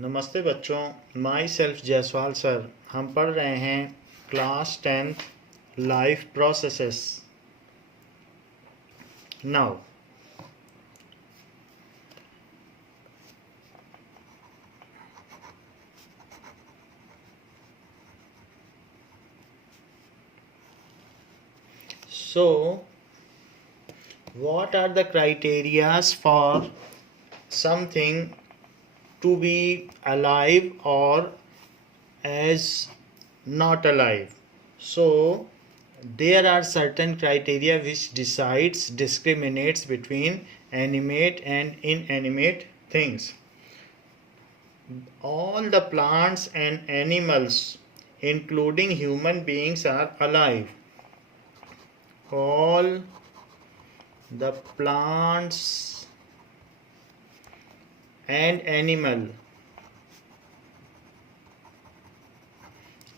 नमस्ते बच्चों, my self Jaiswal sir. हम पढ़ रहे हैं class 10th life processes. Now so what are the criterias for something to be alive or as not alive? So there are certain criteria which discriminates between animate and inanimate things. All the plants and animals, including human beings, are alive. All the plants and animal,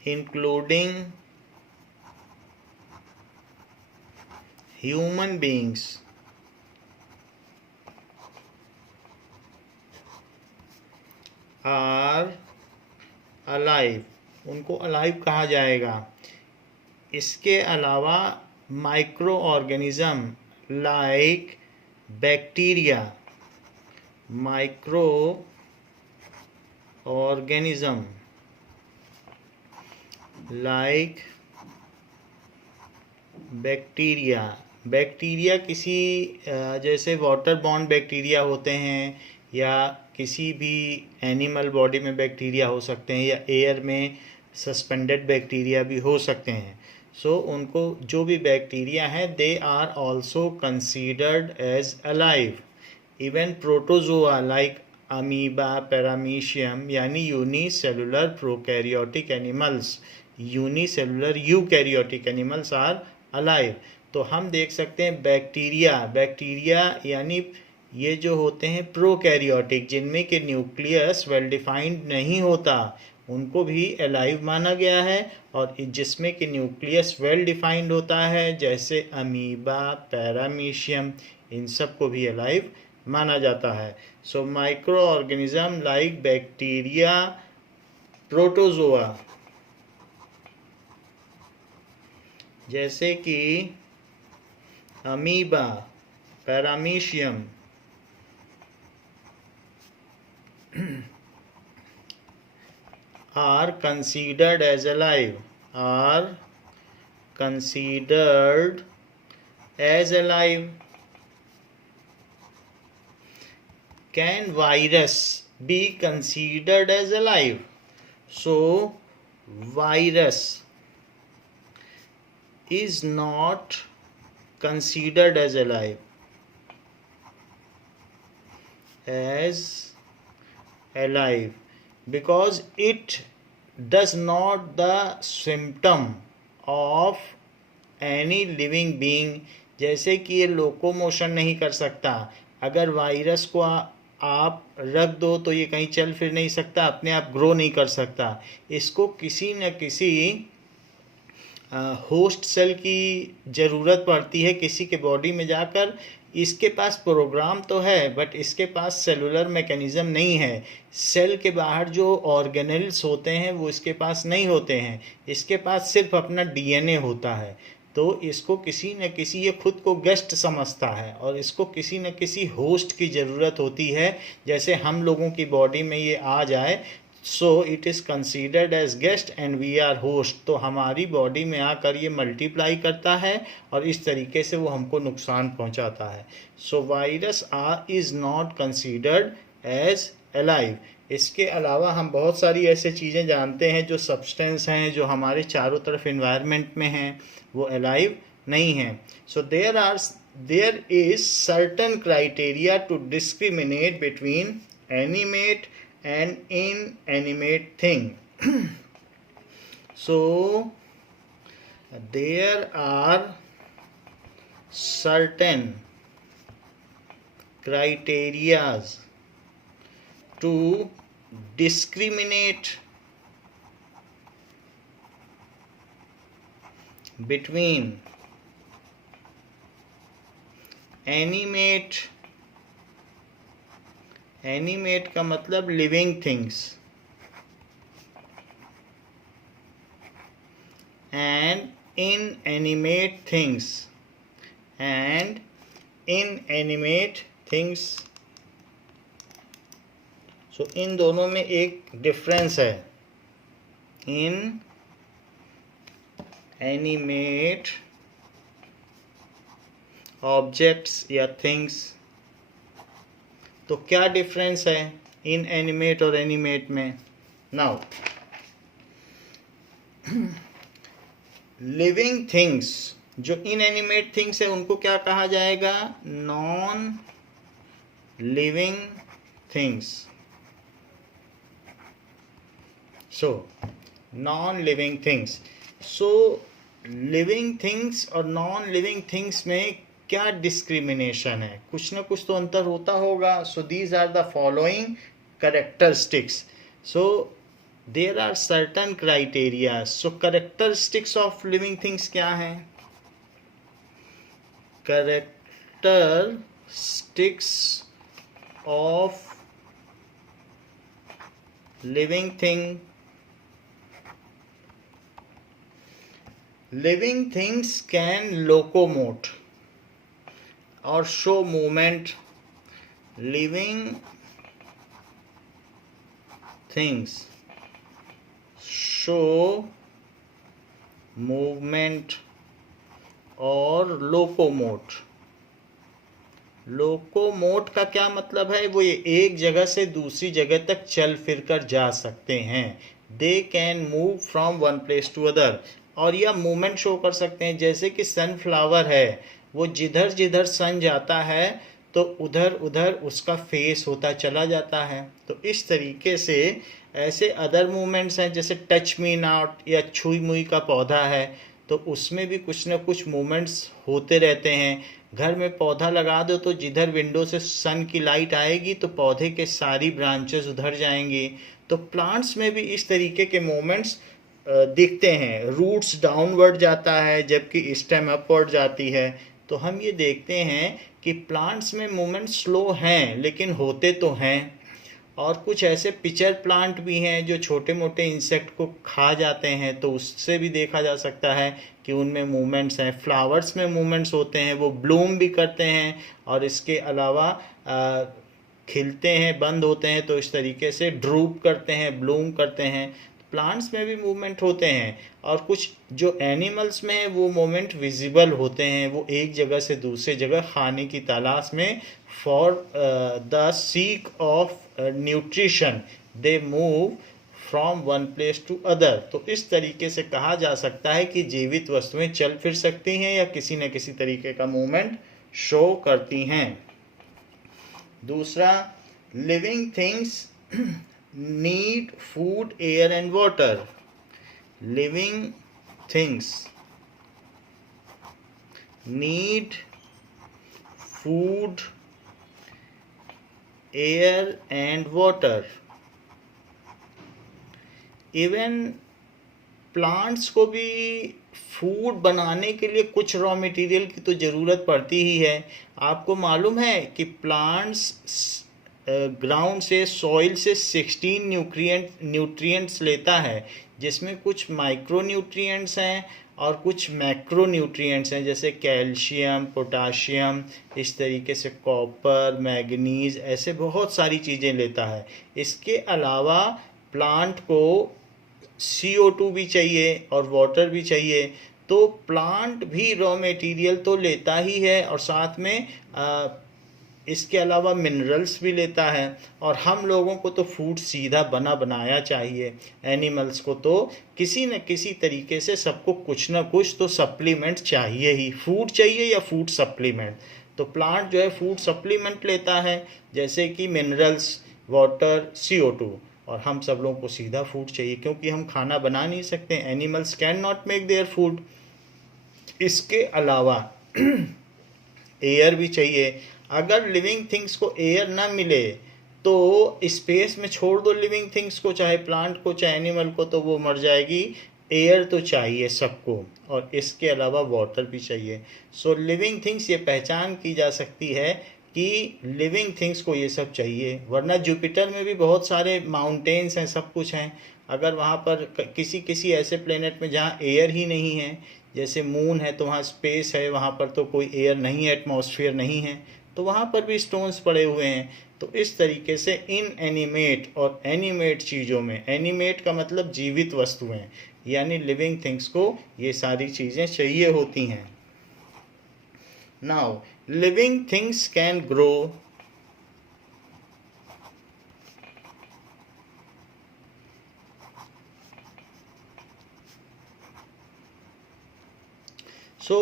including human beings, are alive. उनको alive कहा जाएगा। इसके अलावा micro organism like bacteria, micro organism like bacteria किसी जैसे water borne bacteria होते हैं, या किसी भी एनिमल बॉडी में बैक्टीरिया हो सकते हैं, या एयर में सस्पेंडेड बैक्टीरिया भी हो सकते हैं। सो उनको जो भी बैक्टीरिया हैं, they are also considered as alive. Even protozoa like amoeba, paramecium यानी unicellular prokaryotic animals, unicellular eukaryotic animals are alive. तो हम देख सकते हैं बैक्टीरिया यानी ये जो होते हैं प्रोकैरियोटिक, जिनमें के न्यूक्लियस वेल डिफाइंड नहीं होता, उनको भी अलाइव माना गया है। और जिसमें कि न्यूक्लियस वेल डिफाइंड होता है, जैसे अमीबा, पैरामीशियम, इन सब को भी अलाइव माना जाता है। So micro organism like bacteria, protozoa, जैसे कि amoeba, paramecium, are considered as alive, Can virus be considered as alive? So virus is not considered as alive, because it does not the symptom of any living being। जैसे कि ये locomotion नहीं कर सकता। अगर virus को आप रख दो तो ये कहीं चल फिर नहीं सकता, अपने आप ग्रो नहीं कर सकता। इसको किसी न किसी होस्ट सेल की ज़रूरत पड़ती है किसी के बॉडी में जाकर। इसके पास प्रोग्राम तो है, बट इसके पास सेलुलर मैकेनिज़्म नहीं है। सेल के बाहर जो ऑर्गेनेल्स होते हैं वो इसके पास नहीं होते हैं। इसके पास सिर्फ अपना डीएनए होता है। तो इसको किसी न किसी, ये खुद को गेस्ट समझता है और इसको किसी न किसी होस्ट की ज़रूरत होती है। जैसे हम लोगों की बॉडी में ये आ जाए, so it is considered as guest and we are host. तो हमारी बॉडी में आकर ये मल्टीप्लाई करता है और इस तरीके से वो हमको नुकसान पहुंचाता है। So virus is not considered as alive. इसके अलावा हम बहुत सारी ऐसे चीज़ें जानते हैं जो सब्सटेंस हैं, जो हमारे चारों तरफ इन्वायरमेंट में हैं, वो अलाइव नहीं हैं। So there is certain criteria to discriminate between animate and inanimate thing. So there are certain criterias to discriminate between animate animate का मतलब living things, and inanimate things, and inanimate things. So इन दोनों में एक difference है। Inanimate objects या things, तो क्या डिफरेंस है इन एनिमेट और एनिमेट में? नाउ लिविंग थिंग्स, जो इनएनिमेट थिंग्स है उनको क्या कहा जाएगा? Non living things. So non living things. So living things और नॉन लिविंग थिंग्स में क्या डिस्क्रिमिनेशन है? कुछ ना कुछ तो अंतर होता होगा। So these are the following characteristics. So there are certain criteria. So characteristics of living things क्या हैं? Characteristics of living thing. Living things can locomote or show movement. Living things show movement और locomote. Locomote का क्या मतलब है? वो ये एक जगह से दूसरी जगह तक चल फिर कर जा सकते हैं। They can move from one place to other. और यह मूवमेंट शो कर सकते हैं, जैसे कि सनफ्लावर है, वो जिधर जिधर सन जाता है तो उधर उधर उसका फेस होता चला जाता है। तो इस तरीके से ऐसे अदर मूवमेंट्स हैं, जैसे टच मी नॉट या छुई मुई का पौधा है, तो उसमें भी कुछ ना कुछ मूवमेंट्स होते रहते हैं। घर में पौधा लगा दो तो जिधर विंडो से सन की लाइट आएगी तो पौधे के सारी ब्रांचेस उधर जाएंगी। तो प्लांट्स में भी इस तरीके के मूवमेंट्स दिखते हैं। रूट्स डाउनवर्ड जाता है जबकि स्टेम अपवर्ड जाती है। तो हम ये देखते हैं कि प्लांट्स में मूवमेंट स्लो हैं लेकिन होते तो हैं। और कुछ ऐसे पिचर प्लांट भी हैं जो छोटे मोटे इंसेक्ट को खा जाते हैं, तो उससे भी देखा जा सकता है कि उनमें मूवमेंट्स हैं। फ्लावर्स में मूवमेंट्स होते हैं, वो ब्लूम भी करते हैं और इसके अलावा खिलते हैं, बंद होते हैं, तो इस तरीके से ड्रूप करते हैं, ब्लूम करते हैं। प्लांट्स में भी मूवमेंट होते हैं। और कुछ जो एनिमल्स में वो मूवमेंट विजिबल होते हैं, वो एक जगह से दूसरी जगह खाने की तलाश में for the seek of nutrition they move from one place to other. तो इस तरीके से कहा जा सकता है कि जीवित वस्तुएं चल फिर सकती हैं या किसी न किसी तरीके का मूवमेंट शो करती हैं। दूसरा, living things need food, air and water. Living things need food, air and water. Even plants को भी फूड बनाने के लिए कुछ रॉ मटेरियल की तो ज़रूरत पड़ती ही है। आपको मालूम है कि प्लांट्स ग्राउंड से, सॉइल से 16 न्यूट्रिएंट्स लेता है, जिसमें कुछ माइक्रो न्यूट्रिएंट्स हैं और कुछ मैक्रो न्यूट्रिएंट्स हैं, जैसे कैल्शियम, पोटाशियम, इस तरीके से कॉपर, मैग्नीज, ऐसे बहुत सारी चीज़ें लेता है। इसके अलावा प्लांट को CO2 भी चाहिए और वाटर भी चाहिए। तो प्लांट भी रॉ मटेरियल तो लेता ही है और साथ में इसके अलावा मिनरल्स भी लेता है। और हम लोगों को तो फूड सीधा बना बनाया चाहिए। एनिमल्स को तो किसी न किसी तरीके से सबको कुछ न कुछ तो सप्लीमेंट चाहिए ही। फूड चाहिए या फूड सप्लीमेंट। तो प्लांट जो है फूड सप्लीमेंट लेता है, जैसे कि मिनरल्स, वाटर, CO2। और हम सब लोगों को सीधा फूड चाहिए क्योंकि हम खाना बना नहीं सकते। Animals can not make their food. इसके अलावा एयर भी चाहिए। अगर लिविंग थिंग्स को एयर ना मिले तो स्पेस में छोड़ दो लिविंग थिंग्स को, चाहे प्लांट को चाहे एनिमल को, तो वो मर जाएगी। एयर तो चाहिए सबको और इसके अलावा वाटर भी चाहिए। सो लिविंग थिंग्स ये पहचान की जा सकती है कि लिविंग थिंग्स को ये सब चाहिए, वरना जुपिटर में भी बहुत सारे माउंटेन्स हैं, सब कुछ हैं। अगर वहाँ पर किसी किसी ऐसे प्लेनेट में जहाँ एयर ही नहीं है, जैसे मून है तो वहाँ स्पेस है, वहाँ पर तो कोई एयर नहीं है, एटमॉस्फेयर नहीं है, तो वहाँ पर भी स्टोन्स पड़े हुए हैं। तो इस तरीके से इन एनिमेट और एनिमेट चीज़ों में, एनिमेट का मतलब जीवित वस्तुएं, यानी लिविंग थिंग्स को ये सारी चीज़ें चाहिए होती हैं। Now living things can grow so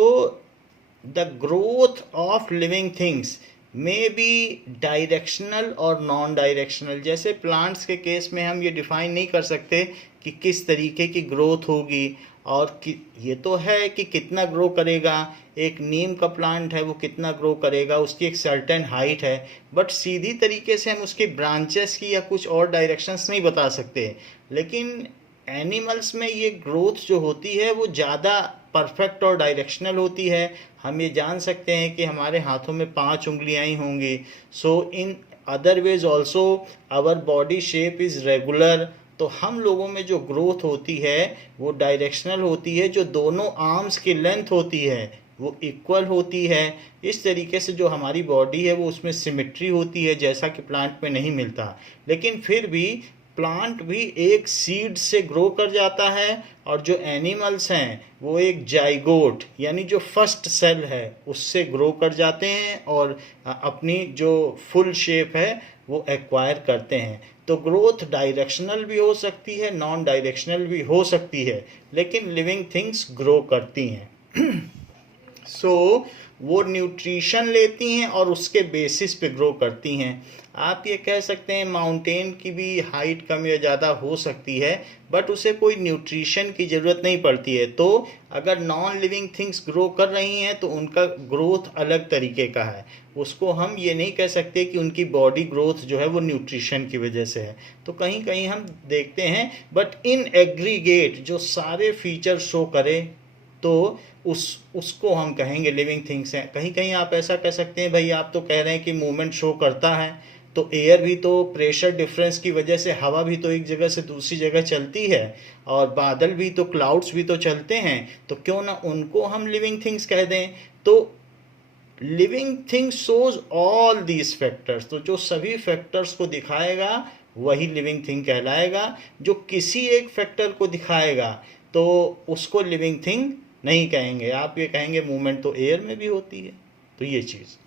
the growth of living things may be directional और नॉन डायरेक्शनल। जैसे प्लांट्स के केस में हम ये डिफाइन नहीं कर सकते कि किस तरीके की ग्रोथ होगी, और ये तो है कि कितना ग्रो करेगा। एक नीम का प्लांट है, वो कितना ग्रो करेगा, उसकी एक सर्टेन हाइट है, बट सीधी तरीके से हम उसकी ब्रांचेस की या कुछ और डायरेक्शंस नहीं बता सकते। लेकिन एनिमल्स में ये ग्रोथ जो होती है वो ज़्यादा परफेक्ट और डायरेक्शनल होती है। हम ये जान सकते हैं कि हमारे हाथों में 5 उंगलियां ही होंगी। So in other ways also our body shape is regular. तो हम लोगों में जो ग्रोथ होती है वो डायरेक्शनल होती है, जो दोनों आर्म्स की लेंथ होती है वो इक्वल होती है। इस तरीके से जो हमारी बॉडी है वो उसमें सिमेट्री होती है, जैसा कि प्लांट में नहीं मिलता। लेकिन फिर भी प्लांट भी एक सीड से ग्रो कर जाता है, और जो एनिमल्स हैं वो एक जाइगोट यानी जो फर्स्ट सेल है उससे ग्रो कर जाते हैं, और अपनी जो फुल शेप है वो एक्वायर करते हैं। तो ग्रोथ डायरेक्शनल भी हो सकती है, नॉन डायरेक्शनल भी हो सकती है, लेकिन लिविंग थिंग्स ग्रो करती हैं। सो वो न्यूट्रिशन लेती हैं और उसके बेसिस पे ग्रो करती हैं। आप ये कह सकते हैं माउंटेन की भी हाइट कम या ज़्यादा हो सकती है, बट उसे कोई न्यूट्रिशन की ज़रूरत नहीं पड़ती है। तो अगर नॉन लिविंग थिंग्स ग्रो कर रही हैं तो उनका ग्रोथ अलग तरीके का है। उसको हम ये नहीं कह सकते कि उनकी बॉडी ग्रोथ जो है वो न्यूट्रिशन की वजह से है। तो कहीं कहीं हम देखते हैं, बट इन एग्रीगेट जो सारे फीचर शो करे तो उसको हम कहेंगे लिविंग थिंग्स हैं। कहीं कहीं आप ऐसा कह सकते हैं, भाई आप तो कह रहे हैं कि मूवमेंट शो करता है, तो एयर भी तो प्रेशर डिफरेंस की वजह से, हवा भी तो एक जगह से दूसरी जगह चलती है, और बादल भी तो, क्लाउड्स भी तो चलते हैं, तो क्यों ना उनको हम लिविंग थिंग्स कह दें। तो living things shows all these factors, तो जो सभी फैक्टर्स को दिखाएगा वही लिविंग थिंग कहलाएगा। जो किसी एक फैक्टर को दिखाएगा तो उसको लिविंग थिंग नहीं कहेंगे। आप ये कहेंगे मूवमेंट तो एयर में भी होती है। तो ये चीज।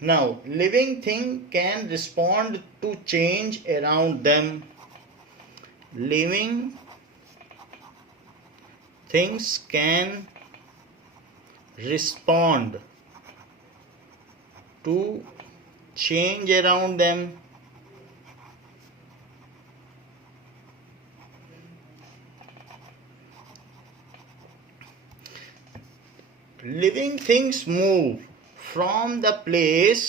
Now living thing can respond to change around them. Living things can respond to change around them. Living things move from the place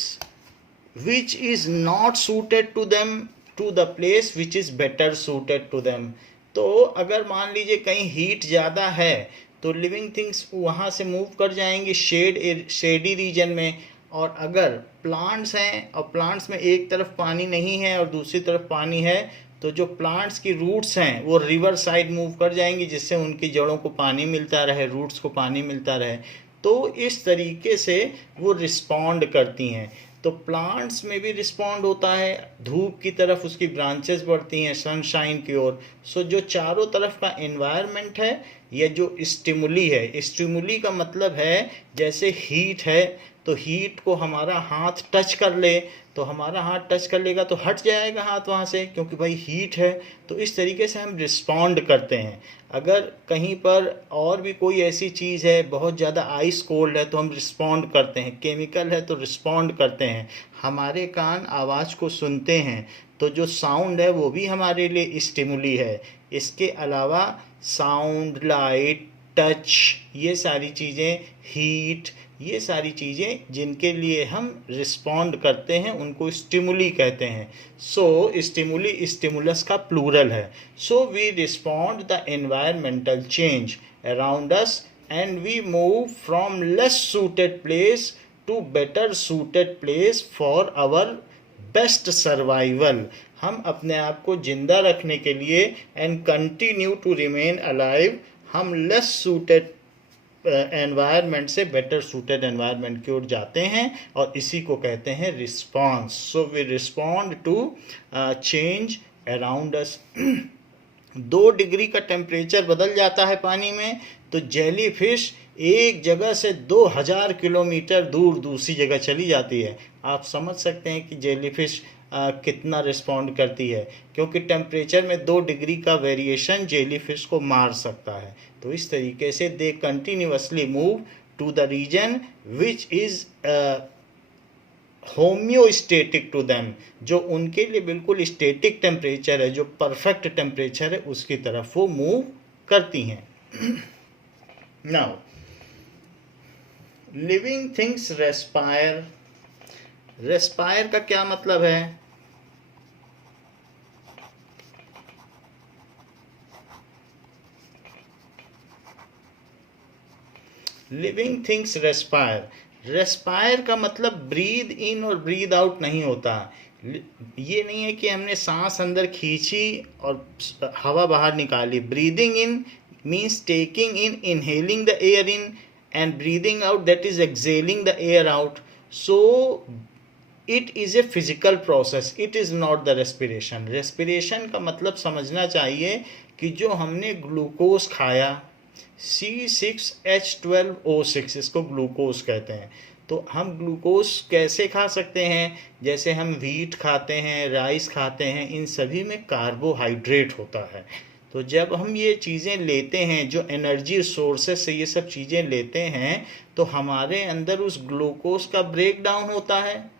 which is not suited to them to the place which is better suited to them. तो अगर मान लीजिए कहीं heat ज़्यादा है तो living things वहाँ से मूव कर जाएंगी शेडी रीजन में। और अगर प्लांट्स हैं और प्लांट्स में एक तरफ पानी नहीं है और दूसरी तरफ पानी है, तो जो प्लांट्स की रूट्स हैं वो रिवर साइड मूव कर जाएंगी, जिससे उनकी जड़ों को पानी मिलता रहे, रूट्स को पानी मिलता रहे। तो इस तरीके से वो रिस्पॉन्ड करती हैं। तो प्लांट्स में भी रिस्पॉन्ड होता है, धूप की तरफ उसकी ब्रांचेस बढ़ती हैं, सनशाइन की ओर। सो जो चारों तरफ का एनवायरनमेंट है, ये जो स्टिमुली है, स्टिमुली का मतलब है जैसे हीट है, तो हीट को हमारा हाथ टच कर ले, तो हमारा हाथ टच कर लेगा तो हट जाएगा हाथ वहाँ से, क्योंकि भाई हीट है। तो इस तरीके से हम रिस्पॉन्ड करते हैं। अगर कहीं पर और भी कोई ऐसी चीज़ है, बहुत ज़्यादा आइस कोल्ड है, तो हम रिस्पॉन्ड करते हैं। केमिकल है तो रिस्पॉन्ड करते हैं। हमारे कान आवाज़ को सुनते हैं, तो जो साउंड है वो भी हमारे लिए स्टिमुली है। इसके अलावा साउंड, लाइट, टच, ये सारी चीज़ें, हीट, ये सारी चीज़ें जिनके लिए हम रिस्पॉन्ड करते हैं उनको स्टिमुली कहते हैं। सो स्टिमुली स्टिमुलस का प्लूरल है। So we respond the environmental change around us and we move from less suited place to better suited place for our best survival. हम अपने आप को जिंदा रखने के लिए and continue to remain alive, हम less suited एनवायरनमेंट से बेटर सूटेड एनवायरनमेंट की ओर जाते हैं और इसी को कहते हैं response. So we respond to change around us. 2 degree का टेम्परेचर बदल जाता है पानी में तो जेली फिश एक जगह से 2000 किलोमीटर दूर दूसरी जगह चली जाती है. आप समझ सकते हैं कि जेली फिश कितना रिस्पॉन्ड करती है, क्योंकि टेम्परेचर में 2 डिग्री का वेरिएशन जेली फिश को मार सकता है. तो इस तरीके से they continuously move to the region which is homeostatic to them, जो उनके लिए बिल्कुल स्टेटिक टेम्परेचर है, जो परफेक्ट टेम्परेचर है, उसकी तरफ वो मूव करती हैं. Now living things respire. Respire का क्या मतलब है? Living things respire. रेस्पायर का मतलब ब्रीद इन और ब्रीद आउट नहीं होता. ये नहीं है कि हमने सांस अंदर खींची और हवा बाहर निकाली. Breathing in means taking in, inhaling the air in, and breathing out, that is exhaling the air out. So it is a physical process, it is not the respiration. respiration का मतलब समझना चाहिए कि जो हमने ग्लूकोज खाया C6H12O6, इसको glucose कहते हैं. तो हम ग्लूकोज कैसे खा सकते हैं? जैसे हम व्हीट खाते हैं, राइस खाते हैं, इन सभी में कार्बोहाइड्रेट होता है. तो जब हम ये चीज़ें लेते हैं, जो एनर्जी सोर्सेस से ये सब चीज़ें लेते हैं, तो हमारे अंदर उस ग्लूकोज का ब्रेक डाउन होता है.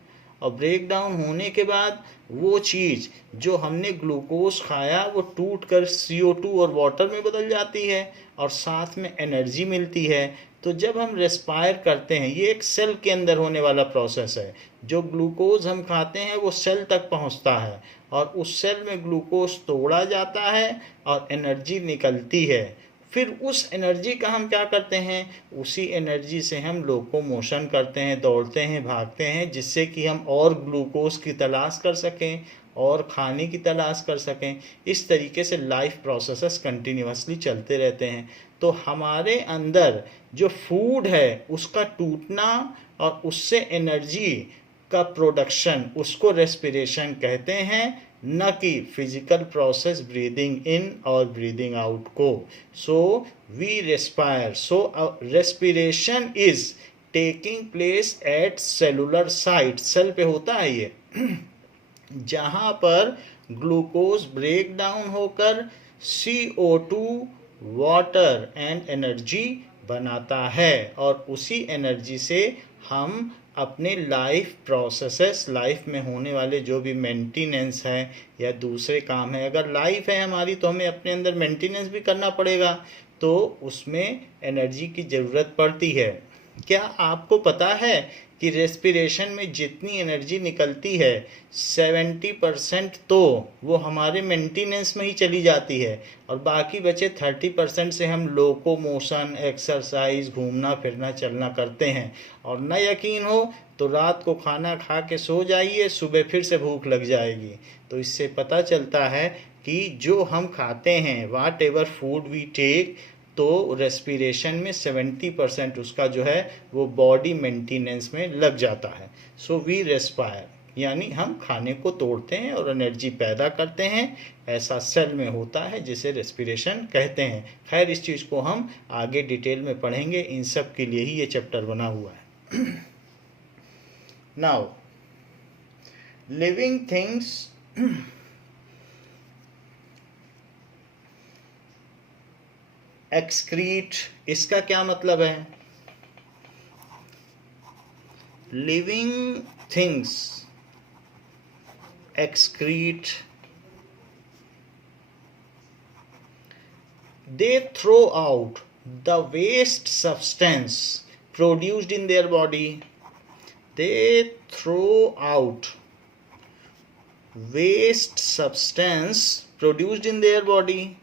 और ब्रेक डाउन होने के बाद वो चीज़ जो हमने ग्लूकोज खाया वो टूट कर CO2 और वाटर में बदल जाती है और साथ में एनर्जी मिलती है. तो जब हम रेस्पायर करते हैं, ये एक सेल के अंदर होने वाला प्रोसेस है. जो ग्लूकोज हम खाते हैं वो सेल तक पहुंचता है और उस सेल में ग्लूकोज तोड़ा जाता है और एनर्जी निकलती है. फिर उस एनर्जी का हम क्या करते हैं? उसी एनर्जी से हम लोकोमोशन करते हैं, दौड़ते हैं, भागते हैं, जिससे कि हम और ग्लूकोज की तलाश कर सकें और खाने की तलाश कर सकें. इस तरीके से लाइफ प्रोसेसेस कंटिन्यूअसली चलते रहते हैं. तो हमारे अंदर जो फूड है उसका टूटना और उससे एनर्जी का प्रोडक्शन, उसको रेस्पिरेशन कहते हैं, न कि फिजिकल प्रोसेस ब्रीदिंग इन और ब्रीदिंग आउट को. So we respire. So respiration is taking place at cellular site. Cell पे होता है ये जहाँ पर ग्लूकोज ब्रेक डाउन होकर CO2, वाटर एंड एनर्जी बनाता है और उसी एनर्जी से हम अपने लाइफ प्रोसेसेस, लाइफ में होने वाले जो भी मेंटेनेंस है या दूसरे काम है, अगर लाइफ है हमारी तो हमें अपने अंदर मेंटेनेंस भी करना पड़ेगा, तो उसमें एनर्जी की ज़रूरत पड़ती है. क्या आपको पता है कि रेस्पिरेशन में जितनी एनर्जी निकलती है 70% तो वो हमारे मेंटेनेंस में ही चली जाती है और बाकी बचे 30% से हम लोकोमोशन, एक्सरसाइज, घूमना फिरना, चलना करते हैं. और न यकीन हो तो रात को खाना खा के सो जाइए, सुबह फिर से भूख लग जाएगी. तो इससे पता चलता है कि जो हम खाते हैं, वाट एवर फूड वी टेक, तो रेस्पिरेशन में 70% उसका जो है वो बॉडी मेंटेनेंस में लग जाता है. सो वी रेस्पायर, यानी हम खाने को तोड़ते हैं और एनर्जी पैदा करते हैं. ऐसा सेल में होता है जिसे रेस्पिरेशन कहते हैं. खैर, इस चीज़ को हम आगे डिटेल में पढ़ेंगे, इन सब के लिए ही ये चैप्टर बना हुआ है. Now living things excrete. इसका क्या मतलब है? Living things excrete. They throw out the waste substance produced in their body. They throw out waste substance produced in their body.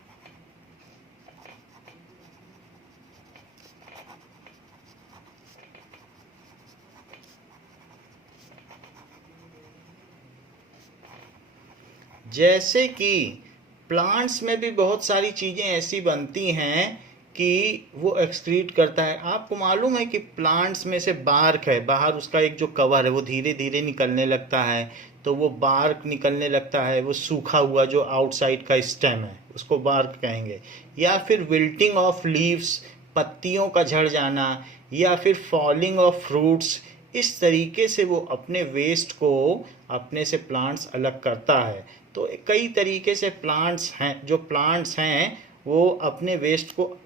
जैसे कि प्लांट्स में भी बहुत सारी चीज़ें ऐसी बनती हैं कि वो एक्सक्रीट करता है। आपको मालूम है कि प्लांट्स में से बार्क है, बाहर उसका एक जो कवर है वो धीरे धीरे निकलने लगता है, तो वो बार्क निकलने लगता है, वो सूखा हुआ जो आउटसाइड का स्टेम है उसको बार्क कहेंगे। या फिर विल्टिंग ऑफ लीव्स, पत्तियों का झड़ जाना, या फिर फॉलिंग ऑफ फ्रूट्स। इस तरीके से वो अपने वेस्ट को अपने से प्लांट्स अलग करता है। तो कई तरीके से प्लांट्स हैं, जो प्लांट्स हैं वो अपने वेस्ट को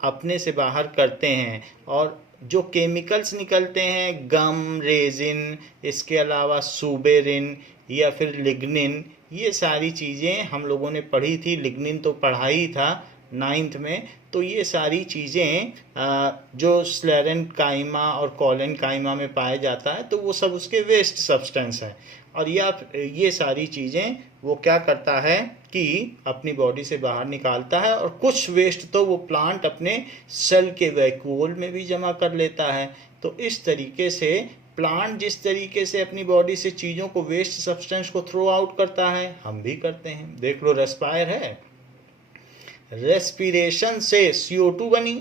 अपने से बाहर करते हैं। और जो केमिकल्स निकलते हैं, गम, रेजिन, इसके अलावा सुबेरिन या फिर लिग्निन, ये सारी चीज़ें हम लोगों ने पढ़ी थी। लिग्निन तो पढ़ा ही था 9th में। तो ये सारी चीज़ें जो स्लेरेन काइमा और कॉलन काइमा में पाया जाता है, तो वो सब उसके वेस्ट सब्सटेंस हैं। और ये सारी चीज़ें वो क्या करता है कि अपनी बॉडी से बाहर निकालता है। और कुछ वेस्ट तो वो प्लांट अपने सेल के वैक्यूल में भी जमा कर लेता है। तो इस तरीके से प्लांट जिस तरीके से अपनी बॉडी से चीज़ों को, वेस्ट सब्सटेंस को थ्रो आउट करता है, हम भी करते हैं। देख लो, रेस्पायर है, रेस्पिरेशन से CO2 बनी,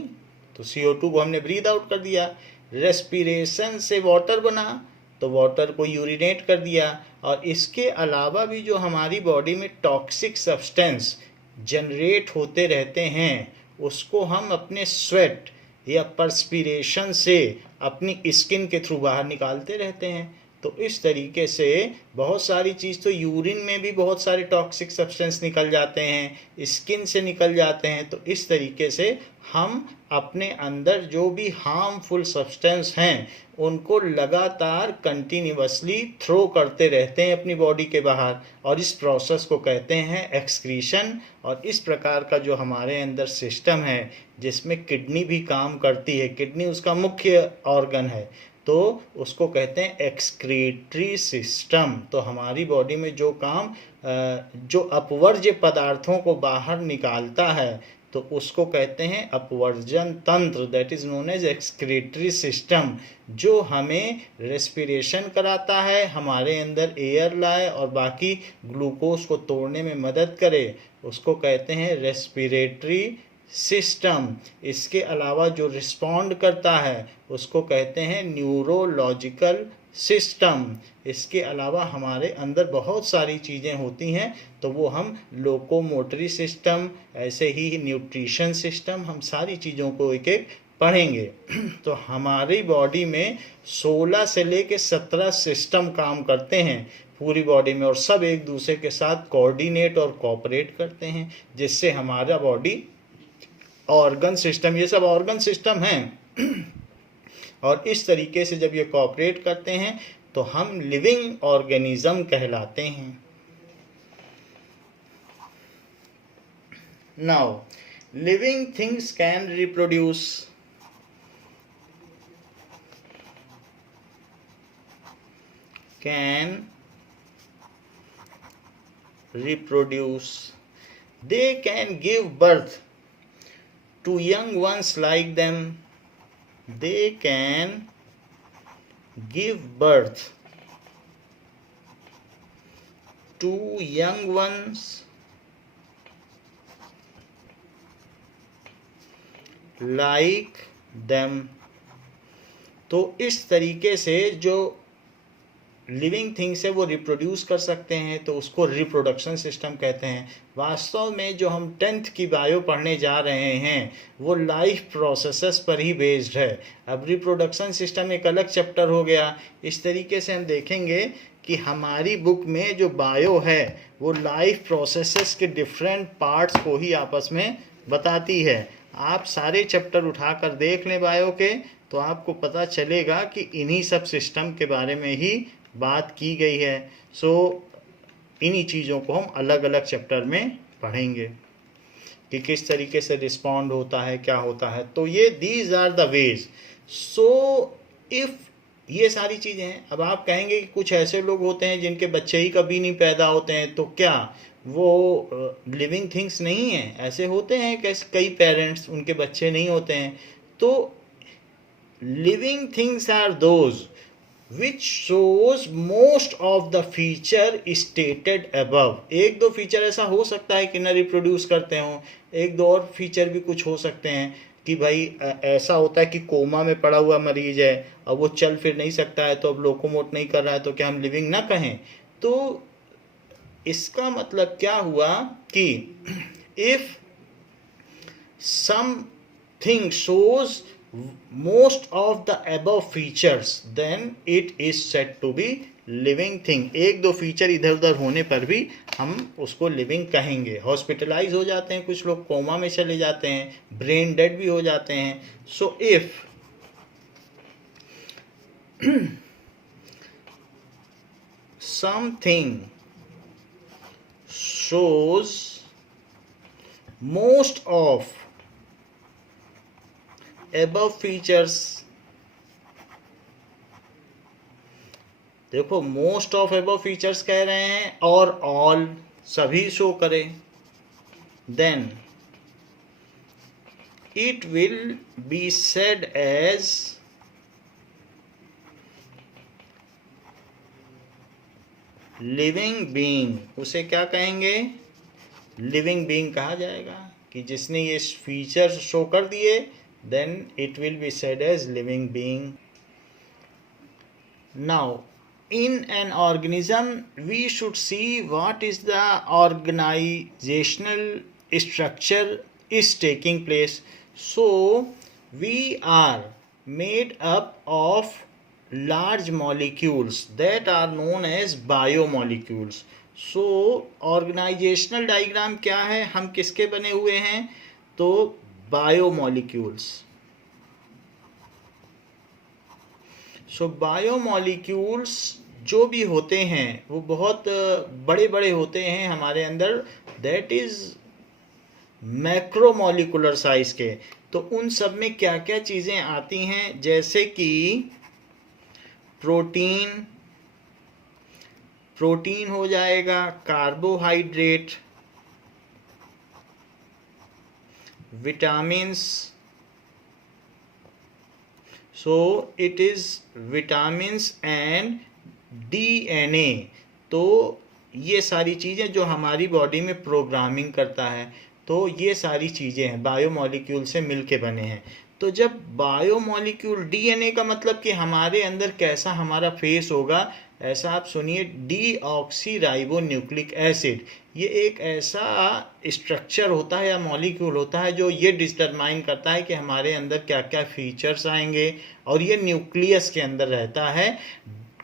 तो CO2 को हमने ब्रीद आउट कर दिया। रेस्पिरेशन से वाटर बना, तो वाटर को यूरिनेट कर दिया। और इसके अलावा भी जो हमारी बॉडी में टॉक्सिक सब्सटेंस जनरेट होते रहते हैं, उसको हम अपने स्वेट या पर्सपिरेशन से अपनी स्किन के थ्रू बाहर निकालते रहते हैं। तो इस तरीके से बहुत सारी चीज़, तो यूरिन में भी बहुत सारे टॉक्सिक सब्सटेंस निकल जाते हैं, स्किन से निकल जाते हैं। तो इस तरीके से हम अपने अंदर जो भी हार्मफुल सब्सटेंस हैं उनको लगातार कंटिन्यूअसली थ्रो करते रहते हैं अपनी बॉडी के बाहर। और इस प्रोसेस को कहते हैं एक्सक्रीशन। और इस प्रकार का जो हमारे अंदर सिस्टम है, जिसमें किडनी भी काम करती है, किडनी उसका मुख्य ऑर्गन है, तो उसको कहते हैं एक्सक्रीटरी सिस्टम। तो हमारी बॉडी में जो काम, जो अपवर्ज्य पदार्थों को बाहर निकालता है, तो उसको कहते हैं अपवर्जन तंत्र, that is known as excretory system. जो हमें रेस्पिरेशन कराता है, हमारे अंदर एयर लाए और बाकी ग्लूकोज को तोड़ने में मदद करे, उसको कहते हैं रेस्पिरेटरी सिस्टम। इसके अलावा जो रिस्पॉन्ड करता है उसको कहते हैं न्यूरोलॉजिकल सिस्टम। इसके अलावा हमारे अंदर बहुत सारी चीज़ें होती हैं, तो वो हम लोकोमोटरी सिस्टम, ऐसे ही न्यूट्रिशन सिस्टम, हम सारी चीज़ों को एक एक पढ़ेंगे। तो हमारी बॉडी में 16 से लेके 17 सिस्टम काम करते हैं पूरी बॉडी में, और सब एक दूसरे के साथ कोऑर्डिनेट और कोऑपरेट करते हैं, जिससे हमारा बॉडी ऑर्गन सिस्टम, ये सब ऑर्गन सिस्टम हैं। और इस तरीके से जब ये कोऑपरेट करते हैं तो हम लिविंग ऑर्गेनिज्म कहलाते हैं। Now, living things can reproduce. They can give birth to young ones like them. They can give birth to young ones like them. तो इस तरीके से जो लिविंग थिंग्स है वो रिप्रोड्यूस कर सकते हैं, तो उसको रिप्रोडक्शन सिस्टम कहते हैं। वास्तव में जो हम 10th की बायो पढ़ने जा रहे हैं वो लाइफ प्रोसेसेस पर ही बेस्ड है। अब रिप्रोडक्शन सिस्टम एक अलग चैप्टर हो गया। इस तरीके से हम देखेंगे कि हमारी बुक में जो बायो है वो लाइफ प्रोसेसेस के डिफरेंट पार्ट्स को ही आपस में बताती है। आप सारे चैप्टर उठाकर देख लें बायो के, तो आपको पता चलेगा कि इन्हीं सब सिस्टम के बारे में ही बात की गई है। सो इन्हीं चीज़ों को हम अलग अलग चैप्टर में पढ़ेंगे कि किस तरीके से रिस्पॉन्ड होता है, क्या होता है। तो ये these are the ways. So if ये सारी चीज़ें हैं। अब आप कहेंगे कि कुछ ऐसे लोग होते हैं जिनके बच्चे ही कभी नहीं पैदा होते हैं, तो क्या वो लिविंग थिंग्स नहीं हैं? ऐसे होते हैं कैसे कई पेरेंट्स, उनके बच्चे नहीं होते हैं। तो living things are those which shows most of the feature stated above। एक दो फीचर ऐसा हो सकता है कि न रिप्रोड्यूस करते हों, एक दो और फीचर भी कुछ हो सकते हैं कि भाई ऐसा होता है कि कोमा में पड़ा हुआ मरीज है, अब वो चल फिर नहीं सकता है, तो अब लोकोमोट नहीं कर रहा है, तो क्या हम लिविंग ना कहें? तो इसका मतलब क्या हुआ कि if something shows most of the above features then it is said to be living thing। एक दो फीचर इधर उधर होने पर भी हम उसको लिविंग कहेंगे। हॉस्पिटलाइज हो जाते हैं कुछ लोग, कोमा में चले जाते हैं, ब्रेन डेड भी हो जाते हैं। So if something shows most of above features, देखो मोस्ट ऑफ above फीचर्स कह रहे हैं और ऑल सभी शो करें, then it will be said as living being. उसे क्या कहेंगे? लिविंग बीइंग कहा जाएगा कि जिसने ये फीचर्स शो कर दिए, then it will be said as living being। Now in an organism we should see what is the organizational structure is taking place। So we are made up of large molecules that are known as biomolecules। So organizational diagram क्या है, हम किसके बने हुए हैं? तो biomolecules. सो biomolecules जो भी होते हैं वो बहुत बड़े बड़े होते हैं हमारे अंदर, दैट इज मैक्रोमोलिकुलर साइज के। तो उन सब में क्या क्या चीज़ें आती हैं, जैसे कि प्रोटीन, प्रोटीन हो जाएगा, carbohydrate, vitamins. So it is vitamins and DNA. तो ये सारी चीज़ें जो हमारी बॉडी में प्रोग्रामिंग करता है, तो ये सारी चीज़ें हैं बायोमोलिक्यूल से मिलके बने हैं। तो जब बायोमोलिक्यूल, डीएनए का मतलब कि हमारे अंदर कैसा हमारा फेस होगा, ऐसा आप सुनिए, डीऑक्सीराइबोन्यूक्लिक एसिड। ये एक ऐसा स्ट्रक्चर होता है या मॉलिक्यूल होता है जो ये डिटरमाइन करता है कि हमारे अंदर क्या क्या फीचर्स आएंगे, और ये न्यूक्लियस के अंदर रहता है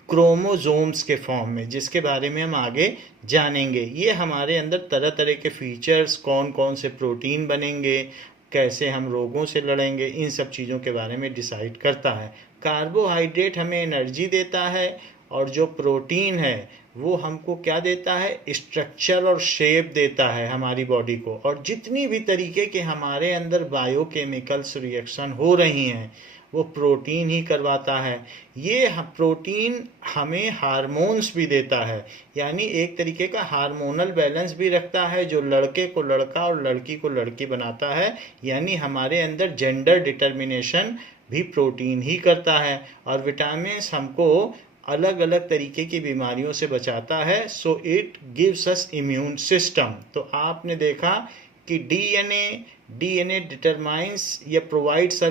क्रोमोसोम्स के फॉर्म में, जिसके बारे में हम आगे जानेंगे। ये हमारे अंदर तरह तरह के फीचर्स, कौन कौन से प्रोटीन बनेंगे, कैसे हम रोगों से लड़ेंगे, इन सब चीज़ों के बारे में डिसाइड करता है। कार्बोहाइड्रेट हमें एनर्जी देता है, और जो प्रोटीन है वो हमको क्या देता है? स्ट्रक्चर और शेप देता है हमारी बॉडी को। और जितनी भी तरीके के हमारे अंदर बायोकेमिकल्स रिएक्शन हो रही हैं वो प्रोटीन ही करवाता है। ये प्रोटीन हमें हार्मोन्स भी देता है, यानी एक तरीके का हार्मोनल बैलेंस भी रखता है, जो लड़के को लड़का और लड़की को लड़की बनाता है। यानी हमारे अंदर जेंडर डिटर्मिनेशन भी प्रोटीन ही करता है। और विटामिन्स हमको अलग अलग तरीके की बीमारियों से बचाता है। So it gives us immune system. तो आपने देखा कि डीएनए डिटरमाइंस या provides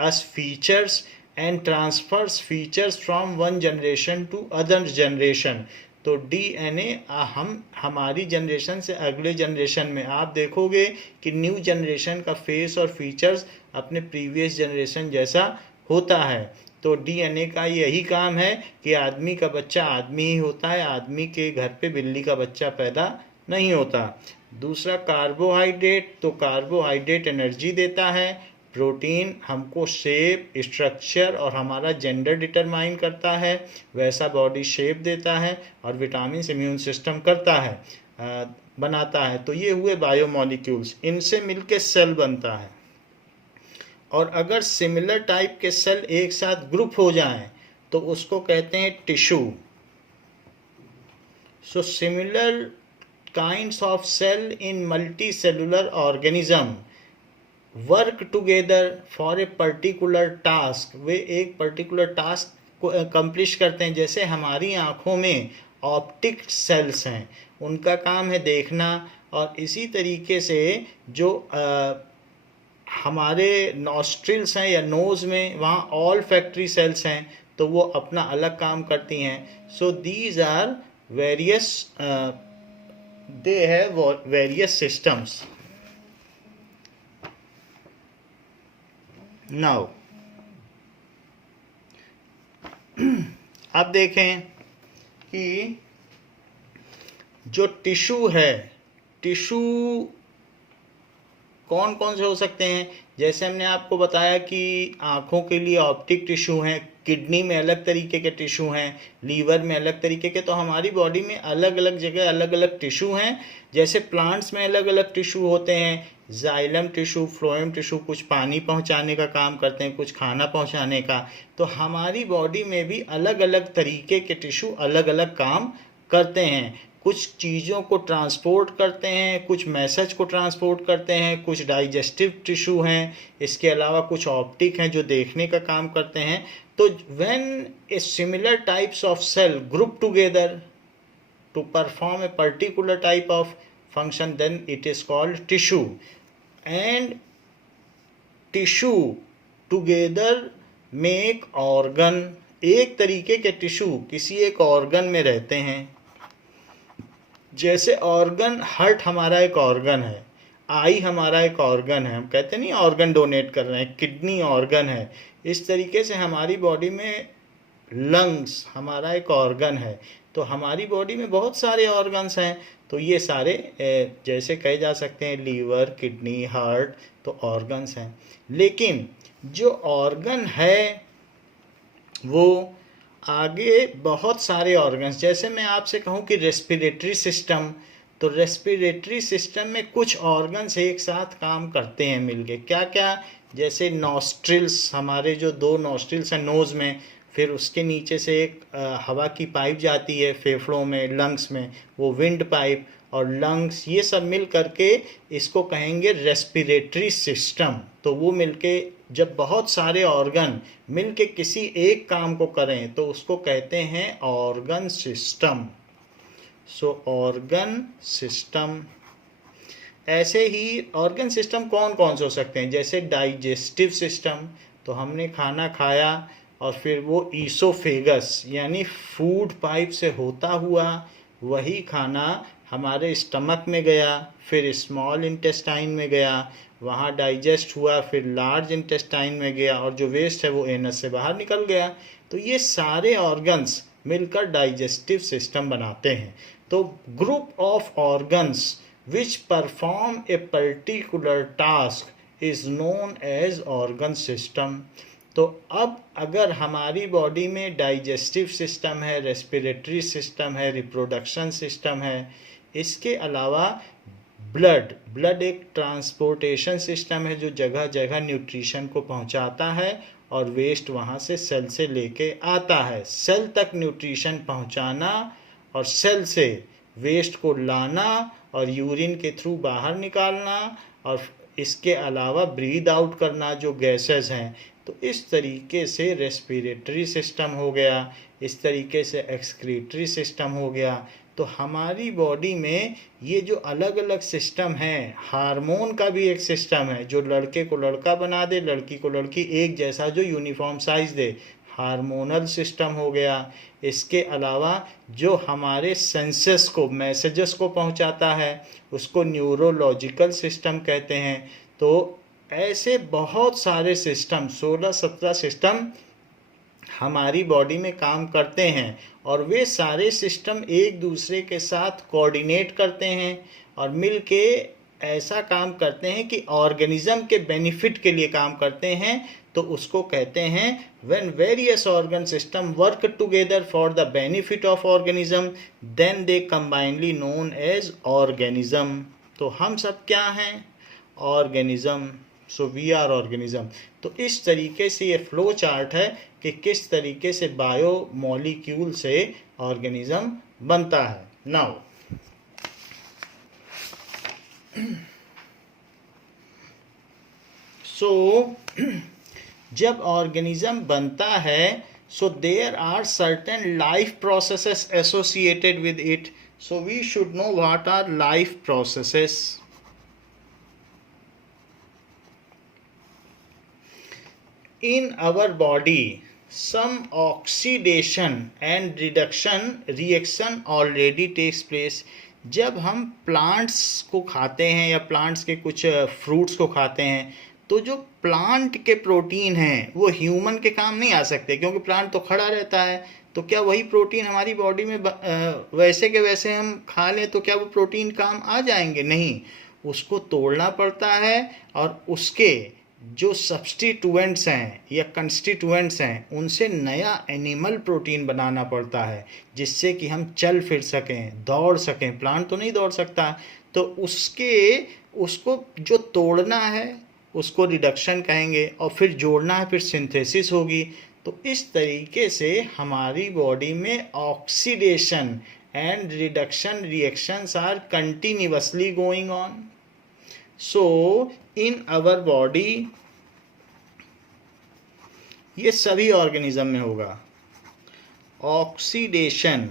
us features and transfers features from one generation to other generation। तो डीएनए हम हमारी जनरेशन से अगले जनरेशन में, आप देखोगे कि न्यू जनरेशन का फेस और फीचर्स अपने प्रीवियस जनरेशन जैसा होता है। तो डीएनए का यही काम है कि आदमी का बच्चा आदमी ही होता है, आदमी के घर पे बिल्ली का बच्चा पैदा नहीं होता। दूसरा कार्बोहाइड्रेट, तो कार्बोहाइड्रेट एनर्जी देता है, प्रोटीन हमको शेप, स्ट्रक्चर और हमारा जेंडर डिटरमाइन करता है, वैसा बॉडी शेप देता है, और विटामिन इम्यून सिस्टम करता है, बनाता है। तो ये हुए बायोमोलिक्यूल्स, इनसे मिलके सेल बनता है। और अगर सिमिलर टाइप के सेल एक साथ ग्रुप हो जाएं तो उसको कहते हैं tissue. So similar kinds of cell in multi cellular organism work together for a particular task. वे एक पर्टिकुलर टास्क कंप्लीट करते हैं। जैसे हमारी आँखों में ऑप्टिक सेल्स हैं, उनका काम है देखना, और इसी तरीके से जो हमारे नॉस्ट्रिल्स हैं या नोज़ में, वहाँ ऑल फैक्ट्री सेल्स हैं, तो वो अपना अलग काम करती हैं। So these are various, they have various systems. Now अब देखें कि जो टिश्यू है, टिश्यू कौन कौन से हो सकते हैं। जैसे हमने आपको बताया कि आँखों के लिए ऑप्टिक टिश्यू हैं, किडनी में अलग तरीके के टिश्यू हैं, लीवर में अलग तरीके के, तो हमारी बॉडी में अलग अलग जगह अलग अलग टिश्यू हैं। जैसे प्लांट्स में अलग अलग टिश्यू होते हैं, जाइलम टिश्यू, फ्लोएम टिश्यू, कुछ पानी पहुंचाने का काम करते हैं, कुछ खाना पहुंचाने का। तो हमारी बॉडी में भी अलग अलग तरीके के टिश्यू अलग अलग काम करते हैं। कुछ चीज़ों को ट्रांसपोर्ट करते हैं, कुछ मैसेज को ट्रांसपोर्ट करते हैं, कुछ डाइजेस्टिव टिश्यू हैं, इसके अलावा कुछ ऑप्टिक हैं जो देखने का काम करते हैं। तो when a similar types of cell group together to perform a particular type of function, then it is called tissue. And tissue together make organ. एक तरीके के टिश्यू किसी एक ऑर्गन में रहते हैं। जैसे ऑर्गन, हार्ट हमारा एक ऑर्गन है, आई हमारा एक ऑर्गन है, हम कहते नहीं ऑर्गन डोनेट कर रहे हैं, किडनी ऑर्गन है। इस तरीके से हमारी बॉडी में लंग्स हमारा एक ऑर्गन है। तो हमारी बॉडी में बहुत सारे ऑर्गन्स हैं, तो ये सारे जैसे कहे जा सकते हैं लीवर, किडनी, हार्ट, तो ऑर्गन्स हैं। लेकिन जो ऑर्गन है वो आगे बहुत सारे ऑर्गन्स, जैसे मैं आपसे कहूँ कि रेस्पिरेटरी सिस्टम, तो रेस्पिरेटरी सिस्टम में कुछ ऑर्गन्स एक साथ काम करते हैं मिलके। क्या क्या? जैसे नॉस्ट्रिल्स, हमारे जो दो नॉस्ट्रिल्स हैं नोज़ में, फिर उसके नीचे से एक हवा की पाइप जाती है फेफड़ों में, लंग्स में, वो विंड पाइप, और लंग्स, ये सब मिल करके इसको कहेंगे रेस्पिरेटरी सिस्टम। तो वो मिलके, जब बहुत सारे ऑर्गन मिलके किसी एक काम को करें तो उसको कहते हैं ऑर्गन सिस्टम। सो ऑर्गन सिस्टम। ऐसे ही ऑर्गन सिस्टम कौन कौन से हो सकते हैं? जैसे डाइजेस्टिव सिस्टम, तो हमने खाना खाया और फिर वो ईसोफेगस यानी फूड पाइप से होता हुआ वही खाना हमारे स्टमक में गया, फिर स्मॉल इंटेस्टाइन में गया, वहाँ डाइजेस्ट हुआ, फिर लार्ज इंटेस्टाइन में गया, और जो वेस्ट है वो एनस से बाहर निकल गया। तो ये सारे ऑर्गन्स मिलकर डाइजेस्टिव सिस्टम बनाते हैं। तो group of organs which perform a particular task is known as organ system. तो अब अगर हमारी बॉडी में डाइजेस्टिव सिस्टम है, रेस्पिरेटरी सिस्टम है, रिप्रोडक्शन सिस्टम है, इसके अलावा ब्लड एक ट्रांसपोर्टेशन सिस्टम है जो जगह जगह न्यूट्रिशन को पहुंचाता है और वेस्ट वहां से सेल से लेके आता है। सेल तक न्यूट्रिशन पहुंचाना और सेल से वेस्ट को लाना और यूरिन के थ्रू बाहर निकालना, और इसके अलावा ब्रीद आउट करना जो गैसेस हैं। तो इस तरीके से रेस्पिरेटरी सिस्टम हो गया, इस तरीके से एक्सक्रीटरी सिस्टम हो गया। तो हमारी बॉडी में ये जो अलग अलग सिस्टम हैं, हार्मोन का भी एक सिस्टम है जो लड़के को लड़का बना दे, लड़की को लड़की, एक जैसा जो यूनिफॉर्म साइज दे, हार्मोनल सिस्टम हो गया। इसके अलावा जो हमारे सेंसेस को, मैसेजेस को पहुंचाता है, उसको न्यूरोलॉजिकल सिस्टम कहते हैं। तो ऐसे बहुत सारे सिस्टम, 16-17 सिस्टम हमारी बॉडी में काम करते हैं, और वे सारे सिस्टम एक दूसरे के साथ कोऑर्डिनेट करते हैं और मिलके ऐसा काम करते हैं कि ऑर्गेनिज्म के बेनिफिट के लिए काम करते हैं। तो उसको कहते हैं when various organ system work together for the benefit of organism, then they combinely known as organism. तो हम सब क्या हैं? Organism. So we are organism. तो इस तरीके से ये फ्लो चार्ट है कि किस तरीके से बायो मॉलिक्यूल से ऑर्गेनिज्म बनता है। नाउ सो जब ऑर्गेनिज्म बनता है So there are certain life processes associated with it. So we should know what are life processes. In our body, some oxidation and reduction reaction already takes place. जब हम plants को खाते हैं या plants के कुछ फ्रूट्स को खाते हैं, तो जो प्लांट के प्रोटीन हैं वो ह्यूमन के काम नहीं आ सकते, क्योंकि प्लांट तो खड़ा रहता है. तो क्या वही प्रोटीन हमारी बॉडी में वैसे के वैसे हम खा लें तो क्या वो प्रोटीन काम आ जाएंगे? नहीं, उसको तोड़ना पड़ता है और उसके जो सब्स्टिट्यूएंट्स हैं या कंस्टिट्यूएंट्स हैं उनसे नया एनिमल प्रोटीन बनाना पड़ता है, जिससे कि हम चल फिर सकें, दौड़ सकें. प्लांट तो नहीं दौड़ सकता. तो उसको जो तोड़ना है उसको रिडक्शन कहेंगे, और फिर जोड़ना है, फिर सिंथेसिस होगी. तो इस तरीके से हमारी बॉडी में oxidation and reduction reactions are continuously going on. So in our body, ये सभी ऑर्गेनिज्म में होगा, ऑक्सीडेशन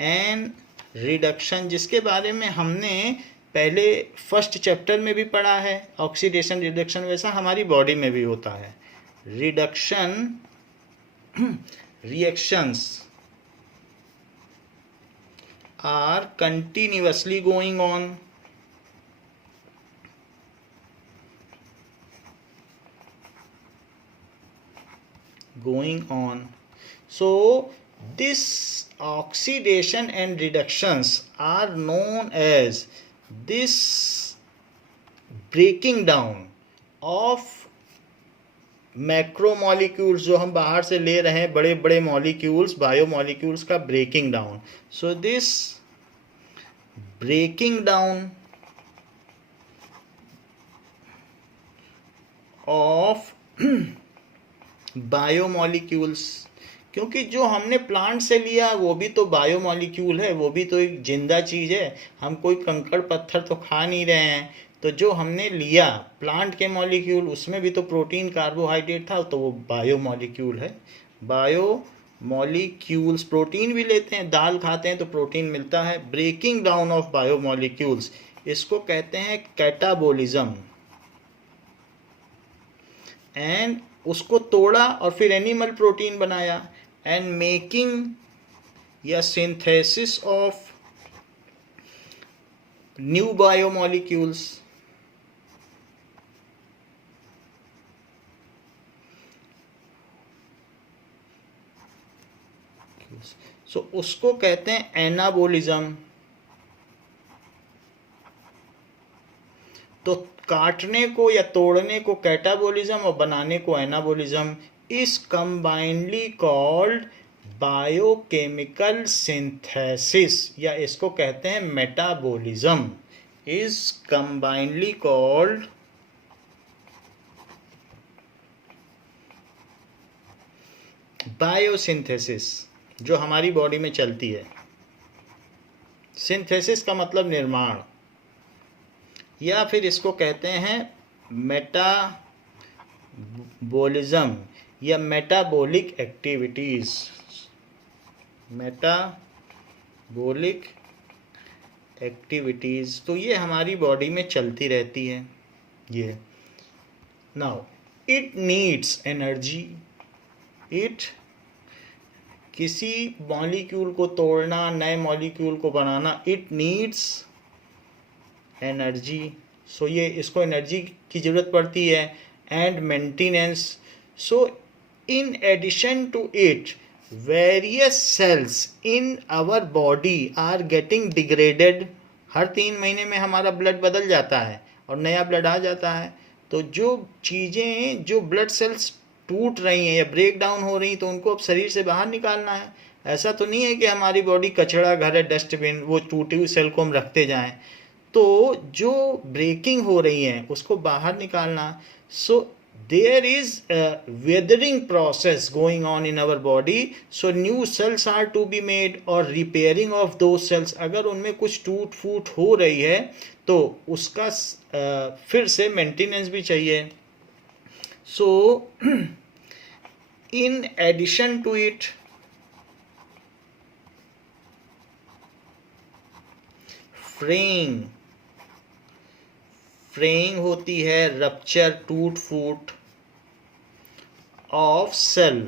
एंड रिडक्शन, जिसके बारे में हमने पहले फर्स्ट चैप्टर में भी पढ़ा है. ऑक्सीडेशन रिडक्शन वैसा हमारी बॉडी में भी होता है. Reduction reactions are continuously going on. So this oxidation and reductions are known as this breaking down of macromolecules, जो हम बाहर से ले रहे हैं बड़े बड़े मॉलिक्यूल्स, बायोमॉलिक्यूल्स का breaking down. So this breaking down of biomolecules, क्योंकि जो हमने प्लांट से लिया वो भी तो बायोमॉलिक्यूल है, वो भी तो एक जिंदा चीज़ है. हम कोई कंकड़ पत्थर तो खा नहीं रहे हैं. तो जो हमने लिया प्लांट के मॉलिक्यूल, उसमें भी तो प्रोटीन कार्बोहाइड्रेट था, तो वो बायोमॉलिक्यूल है. बायोमॉलिक्यूल्स, प्रोटीन भी लेते हैं, दाल खाते हैं तो प्रोटीन मिलता है. ब्रेकिंग डाउन ऑफ बायोमॉलिक्यूल्स, इसको कहते हैं कैटाबोलिज्म. एंड उसको तोड़ा और फिर एनिमल प्रोटीन बनाया. एंड मेकिंग या सिंथेसिस ऑफ न्यू बायोमॉलिक्यूल्स. सो उसको कहते हैं एनाबोलिज्म. तो काटने को या तोड़ने को कैटाबोलिज्म और बनाने को anabolism is combinedly called biochemical synthesis, या इसको कहते हैं metabolism. Is combinedly called biosynthesis, जो हमारी बॉडी में चलती है. सिंथेसिस का मतलब निर्माण, या फिर इसको कहते हैं मेटाबोलिज्म या मेटाबॉलिक एक्टिविटीज. मेटाबॉलिक एक्टिविटीज, तो ये हमारी बॉडी में चलती रहती है. ये now it needs energy. It, किसी मॉलिक्यूल को तोड़ना, नए मॉलिक्यूल को बनाना, इट नीड्स एनर्जी. सो ये इसको एनर्जी की ज़रूरत पड़ती है. And maintenance. So in addition to it, various cells in our body are getting degraded. हर 3 महीने में हमारा ब्लड बदल जाता है और नया ब्लड आ जाता है. तो जो चीज़ें, जो ब्लड सेल्स टूट रही हैं या ब्रेक डाउन हो रही, तो उनको अब शरीर से बाहर निकालना है. ऐसा तो नहीं है कि हमारी बॉडी कचरा घर है, डस्टबिन, वो टूटी हुई सेल को हम रखते जाएं. तो जो ब्रेकिंग हो रही है उसको बाहर निकालना. So there is weathering process going on in our body. So new cells are to be made और रिपेयरिंग ऑफ दो सेल्स. अगर उनमें कुछ टूट फूट हो रही है तो उसका फिर से मेंटेनेंस भी चाहिए. सो In addition to it, fraying होती है, रप्चर, टूट फूट ऑफ सेल,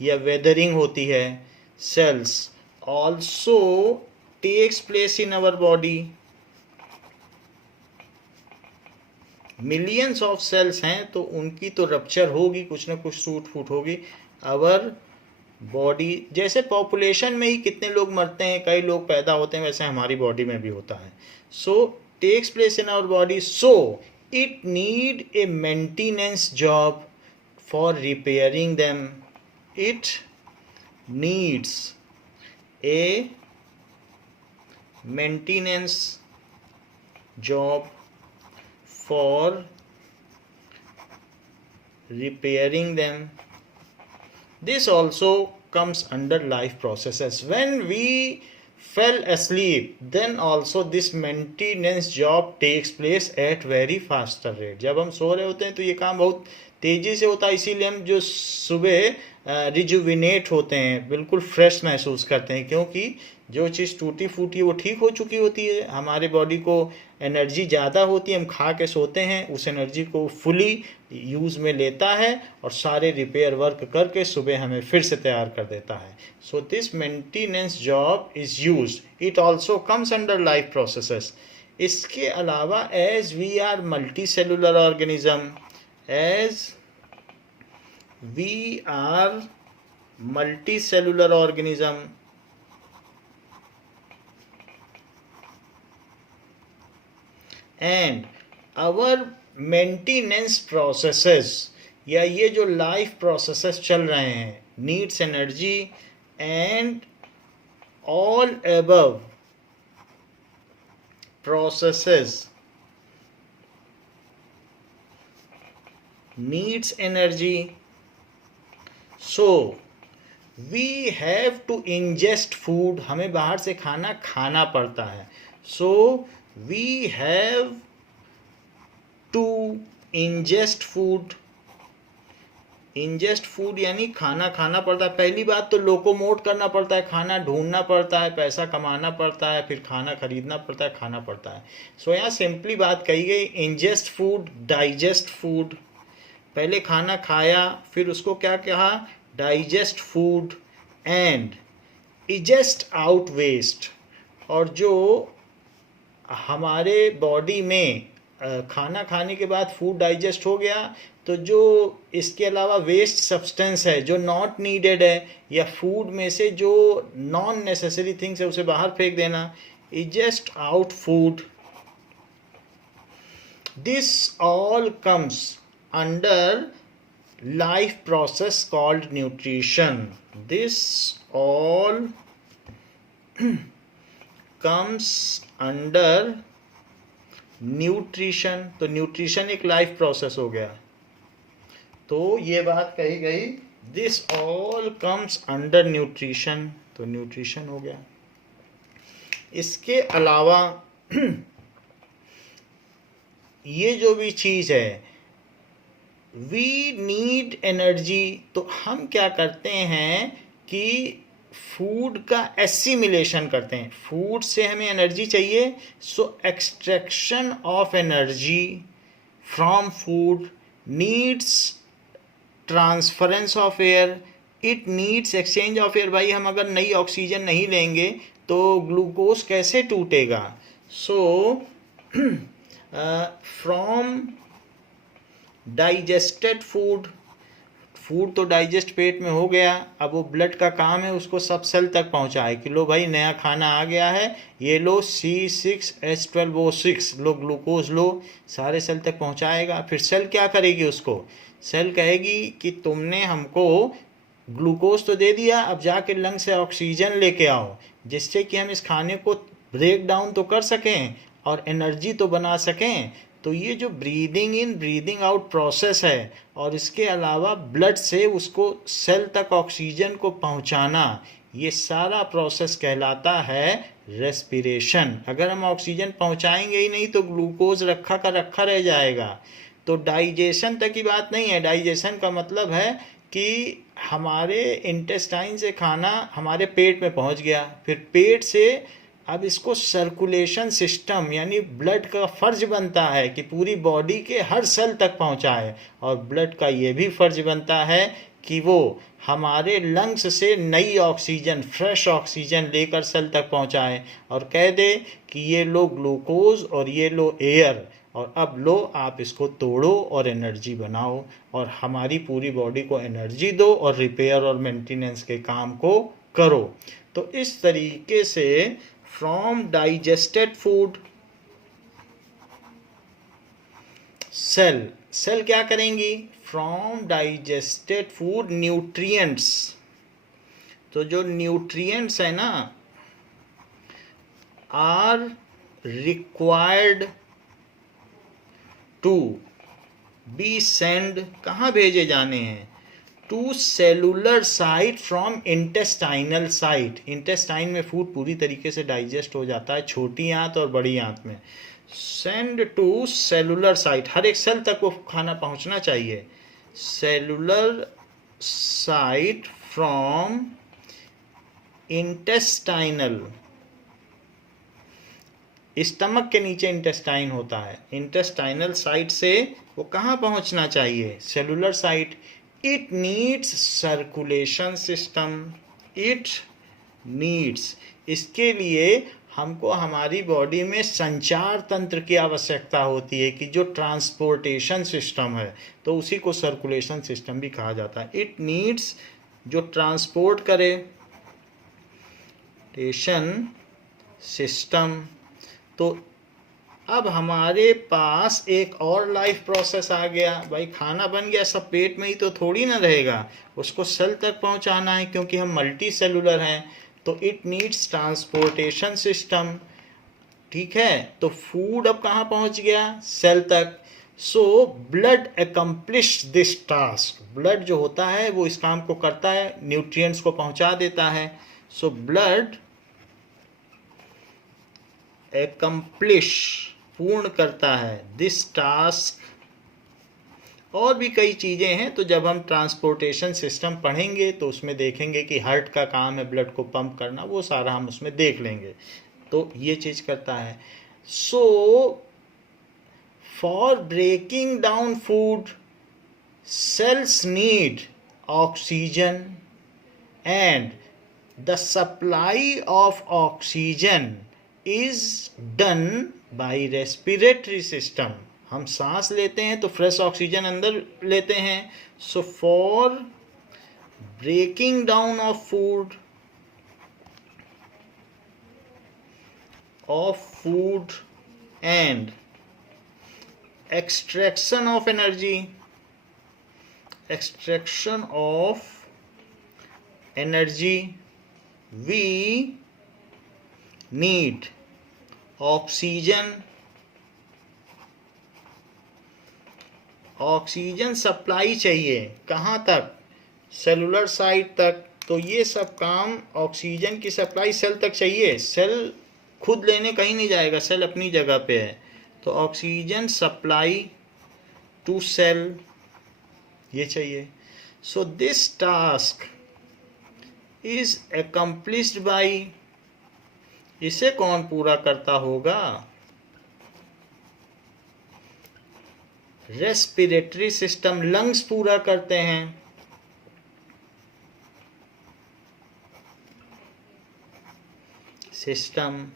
या वेदरिंग होती है cells, also takes place in our body. Millions of cells हैं तो उनकी तो रप्चर होगी, कुछ ना कुछ टूट फूट होगी. आवर बॉडी, जैसे पॉपुलेशन में ही कितने लोग मरते हैं, कई लोग पैदा होते हैं, वैसे हमारी बॉडी में भी होता है. So takes place in our body, so it need a maintenance job for repairing them. It needs a maintenance job for repairing them. This also comes under life processes. When we fell asleep, then also this maintenance job takes place at very faster rate. जब हम सो रहे होते हैं तो ये काम बहुत तेज़ी से होता है, इसीलिए हम जो सुबह रिजुविनेट होते हैं, बिल्कुल फ्रेश महसूस करते हैं, क्योंकि जो चीज़ टूटी फूटी वो ठीक हो चुकी होती है. हमारे बॉडी को एनर्जी ज़्यादा होती है, हम खा के सोते हैं, उस एनर्जी को फुली यूज़ में लेता है और सारे रिपेयर वर्क करके सुबह हमें फिर से तैयार कर देता है. So this maintenance job is used. It also comes under life processes. इसके अलावा as we are multi cellular organism, as we are multi cellular organism, and our maintenance processes, या ये जो लाइफ प्रोसेसेस चल रहे हैं, needs energy and all above processes needs energy. So we have to ingest food, हमें बाहर से खाना खाना पड़ता है. सो we have to ingest food. ingest food यानी खाना खाना पड़ता है. पहली बात तो लोकोमोट करना पड़ता है, खाना ढूंढना पड़ता है, पैसा कमाना पड़ता है, फिर खाना खरीदना पड़ता है, खाना पड़ता है. सो यहाँ सिंपली बात कही गई, ingest food, digest food. पहले खाना खाया, फिर उसको क्या कहा, digest food and eject out waste. और जो हमारे बॉडी में खाना खाने के बाद फूड डाइजेस्ट हो गया, तो जो इसके अलावा वेस्ट सब्सटेंस है जो नॉट नीडेड है, या फूड में से जो नॉन नेसेसरी थिंग्स है उसे बाहर फेंक देना. Egest out food. This all comes under life process called nutrition. This all comes under nutrition. तो न्यूट्रिशन एक लाइफ प्रोसेस हो गया. तो ये बात कही गई, this all comes under nutrition, तो न्यूट्रिशन हो गया. इसके अलावा ये जो भी चीज़ है, वी नीड एनर्जी. तो हम क्या करते हैं कि फूड का एसिमिलेशन करते हैं. फूड से हमें एनर्जी चाहिए, so extraction of energy from food needs transference of air. It needs exchange of air. भाई हम अगर नई ऑक्सीजन नहीं लेंगे तो ग्लूकोज कैसे टूटेगा. So from digested food, food तो डाइजेस्ट पेट में हो गया, अब वो ब्लड का काम है उसको सब सेल तक पहुंचाए कि लो भाई नया खाना आ गया है, ये लो C6H12O6 लो, ग्लूकोज लो, सारे सेल तक पहुंचाएगा. फिर सेल क्या करेगी, उसको सेल कहेगी कि तुमने हमको ग्लूकोज तो दे दिया, अब जाके लंग से ऑक्सीजन लेके आओ, जिससे कि हम इस खाने को ब्रेक डाउन तो कर सकें और एनर्जी तो बना सकें. तो ये जो breathing in breathing out process है, और इसके अलावा ब्लड से उसको सेल तक ऑक्सीजन को पहुंचाना, ये सारा प्रोसेस कहलाता है रेस्पिरेशन. अगर हम ऑक्सीजन पहुंचाएंगे ही नहीं तो ग्लूकोज रखा का रखा रह जाएगा. तो डाइजेशन तक की बात नहीं है. डाइजेशन का मतलब है कि हमारे इंटेस्टाइन से खाना हमारे पेट में पहुंच गया, फिर पेट से अब इसको सर्कुलेशन सिस्टम यानी ब्लड का फर्ज बनता है कि पूरी बॉडी के हर सेल तक पहुंचाए, और ब्लड का ये भी फर्ज बनता है कि वो हमारे लंग्स से नई ऑक्सीजन, फ्रेश ऑक्सीजन लेकर सेल तक पहुंचाए और कह दे कि ये लो ग्लूकोज और ये लो एयर, और अब लो आप इसको तोड़ो और एनर्जी बनाओ और हमारी पूरी बॉडी को एनर्जी दो और रिपेयर और मेंटेनेंस के काम को करो। तो इस तरीके से फ्रॉम डाइजेस्टेड फूड सेल क्या करेंगी, फ्रॉम डाइजेस्टेड फूड न्यूट्रिएंट्स, तो जो न्यूट्रिएंट्स है ना are required to be send, कहाँ भेजे जाने हैं, to cellular site from intestinal site. Intestine में फूड पूरी तरीके से डाइजेस्ट हो जाता है, छोटी आंत और बड़ी आंत में। सेंड टू सेलुलर साइट, हर एक सेल तक वो खाना पहुंचना चाहिए। Cellular site from intestinal, stomach के नीचे इंटेस्टाइन होता है, इंटेस्टाइनल साइट से वो कहाँ पहुंचना चाहिए, cellular site. It needs circulation system, it needs, इसके लिए हमको हमारी बॉडी में संचार तंत्र की आवश्यकता होती है कि जो ट्रांसपोर्टेशन सिस्टम है, तो उसी को सर्कुलेशन सिस्टम भी कहा जाता है। इट नीड्स, जो ट्रांसपोर्ट करे, टेशन सिस्टम। तो अब हमारे पास एक और लाइफ प्रोसेस आ गया, भाई खाना बन गया, सब पेट में ही तो थोड़ी ना रहेगा, उसको सेल तक पहुंचाना है क्योंकि हम मल्टी सेलुलर हैं। तो इट नीड्स ट्रांसपोर्टेशन सिस्टम, ठीक है। तो फूड अब कहाँ पहुंच गया, सेल तक। So blood accomplish this task, blood जो होता है वो इस काम को करता है, न्यूट्रिएंट्स को पहुंचा देता है। सो ब्लड एकम्प्लिश, पूर्ण करता है, दिस टास्क। और भी कई चीज़ें हैं, तो जब हम ट्रांसपोर्टेशन सिस्टम पढ़ेंगे तो उसमें देखेंगे कि हार्ट का काम है ब्लड को पंप करना, वो सारा हम उसमें देख लेंगे। तो ये चीज़ करता है। So for breaking down food cells need oxygen, and the supply of oxygen is done by respiratory system. हम सांस लेते हैं तो फ्रेश ऑक्सीजन अंदर लेते हैं. So for breaking down of food and extraction of energy we need oxygen supply चाहिए. कहाँ तक? सेलुलर साइट तक. तो ये सब काम ऑक्सीजन की सप्लाई सेल तक चाहिए. सेल खुद लेने कहीं नहीं जाएगा, सेल अपनी जगह पे है. तो ऑक्सीजन सप्लाई टू सेल ये चाहिए. So this task is accomplished by, इसे कौन पूरा करता होगा? रेस्पिरेटरी सिस्टम, लंग्स पूरा करते हैं. सिस्टम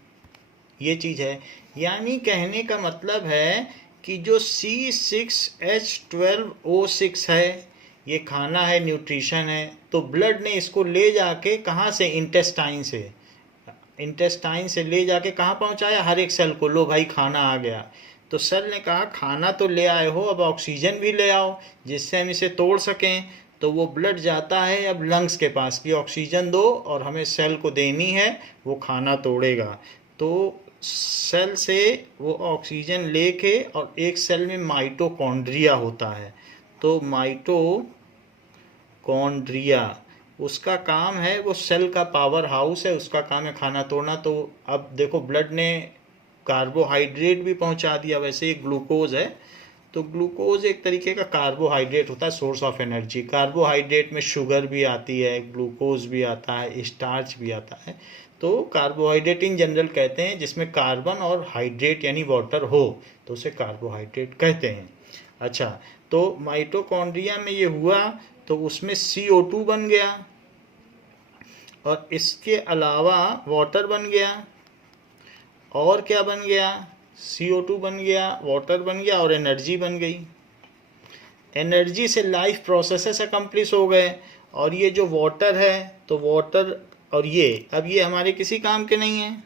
ये चीज है. यानी कहने का मतलब है कि जो C6H12O6 है, ये खाना है, न्यूट्रिशन है. तो ब्लड ने इसको ले जाके कहाँ से? इंटेस्टाइन से ले जाके कहाँ पहुँचाया? हर एक सेल को. लो भाई खाना आ गया. तो सेल ने कहा खाना तो ले आए हो, अब ऑक्सीजन भी ले आओ जिससे हम इसे तोड़ सकें. तो वो ब्लड जाता है अब लंग्स के पास कि ऑक्सीजन दो और हमें सेल को देनी है, वो खाना तोड़ेगा. तो सेल से वो ऑक्सीजन लेके, और एक सेल में माइटोकॉन्ड्रिया होता है. तो माइटोकॉन्ड्रिया उसका काम है, वो सेल का पावर हाउस है, उसका काम है खाना तोड़ना. तो अब देखो ब्लड ने कार्बोहाइड्रेट भी पहुंचा दिया, वैसे ही ग्लूकोज है. तो ग्लूकोज एक तरीके का कार्बोहाइड्रेट होता है, सोर्स ऑफ एनर्जी। कार्बोहाइड्रेट में शुगर भी आती है, ग्लूकोज भी आता है, स्टार्च भी आता है। तो कार्बोहाइड्रेट इन जनरल कहते हैं जिसमें कार्बन और हाइड्रेट यानी वाटर हो तो उसे कार्बोहाइड्रेट कहते हैं। अच्छा, तो माइटोकॉन्ड्रिया में ये हुआ तो उसमें CO2 बन गया और इसके अलावा वाटर बन गया। और क्या बन गया? CO2 बन गया, वाटर बन गया और एनर्जी बन गई। एनर्जी से लाइफ प्रोसेसेस अकम्प्लिश हो गए। और ये जो वाटर है तो वाटर और ये अब ये हमारे किसी काम के नहीं है।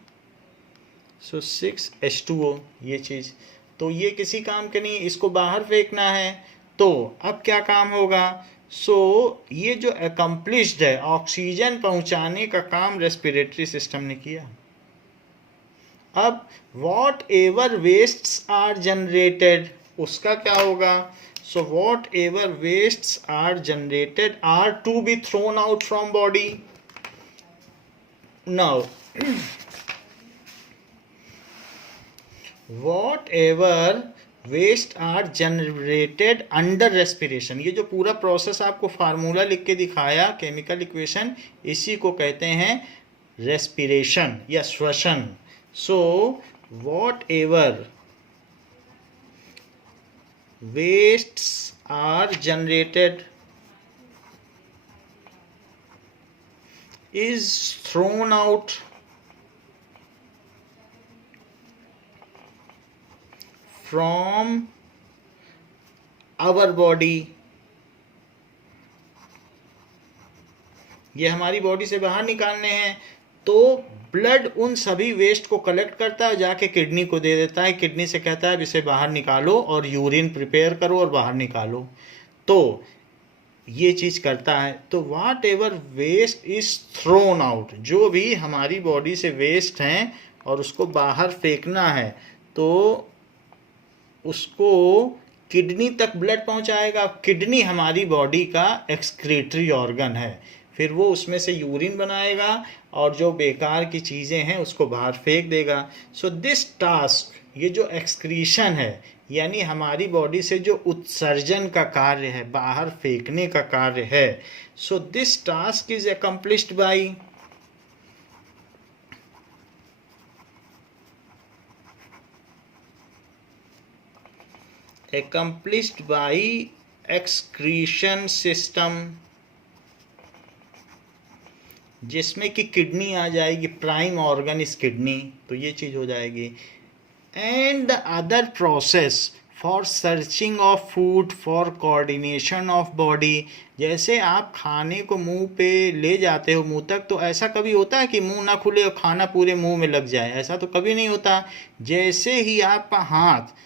सो 6H2O ये चीज़ तो ये किसी काम के नहीं, इसको बाहर फेंकना है। तो अब क्या काम होगा? ये जो अकम्प्लिश्ड है, ऑक्सीजन पहुंचाने का काम रेस्पिरेटरी सिस्टम ने किया। अब whatever wastes are generated, उसका क्या होगा? Whatever wastes are generated are to be thrown out from body. Now whatever waste are generated under respiration, ये जो पूरा प्रोसेस आपको फार्मूला लिख के दिखाया, केमिकल इक्वेशन, इसी को कहते हैं रेस्पिरेशन या श्वसन। whatever wastes are generated is thrown out from our body। ये हमारी बॉडी से बाहर निकालने हैं। तो ब्लड उन सभी वेस्ट को कलेक्ट करता है, जाके किडनी को दे देता है। किडनी से कहता है इसे बाहर निकालो और यूरिन प्रिपेयर करो और बाहर निकालो। तो ये चीज़ करता है। तो whatever waste is thrown out, जो भी हमारी बॉडी से वेस्ट हैं और उसको बाहर फेंकना है तो उसको किडनी तक ब्लड पहुंचाएगा। किडनी हमारी बॉडी का एक्सक्रीटरी ऑर्गन है, फिर वो उसमें से यूरिन बनाएगा और जो बेकार की चीज़ें हैं उसको बाहर फेंक देगा। दिस टास्क, ये जो एक्सक्रीशन है यानी हमारी बॉडी से जो उत्सर्जन का कार्य है, बाहर फेंकने का कार्य है, this task is accomplished by excretion system, जिसमें कि किडनी आ जाएगी, प्राइम ऑर्गन इज किडनी, तो ये चीज़ हो जाएगी। And the other process for searching of food for coordination of body, जैसे आप खाने को मुंह पे ले जाते हो मुंह तक, तो ऐसा कभी होता है कि मुंह ना खुले और खाना पूरे मुंह में लग जाए? ऐसा तो कभी नहीं होता। जैसे ही आपका हाथ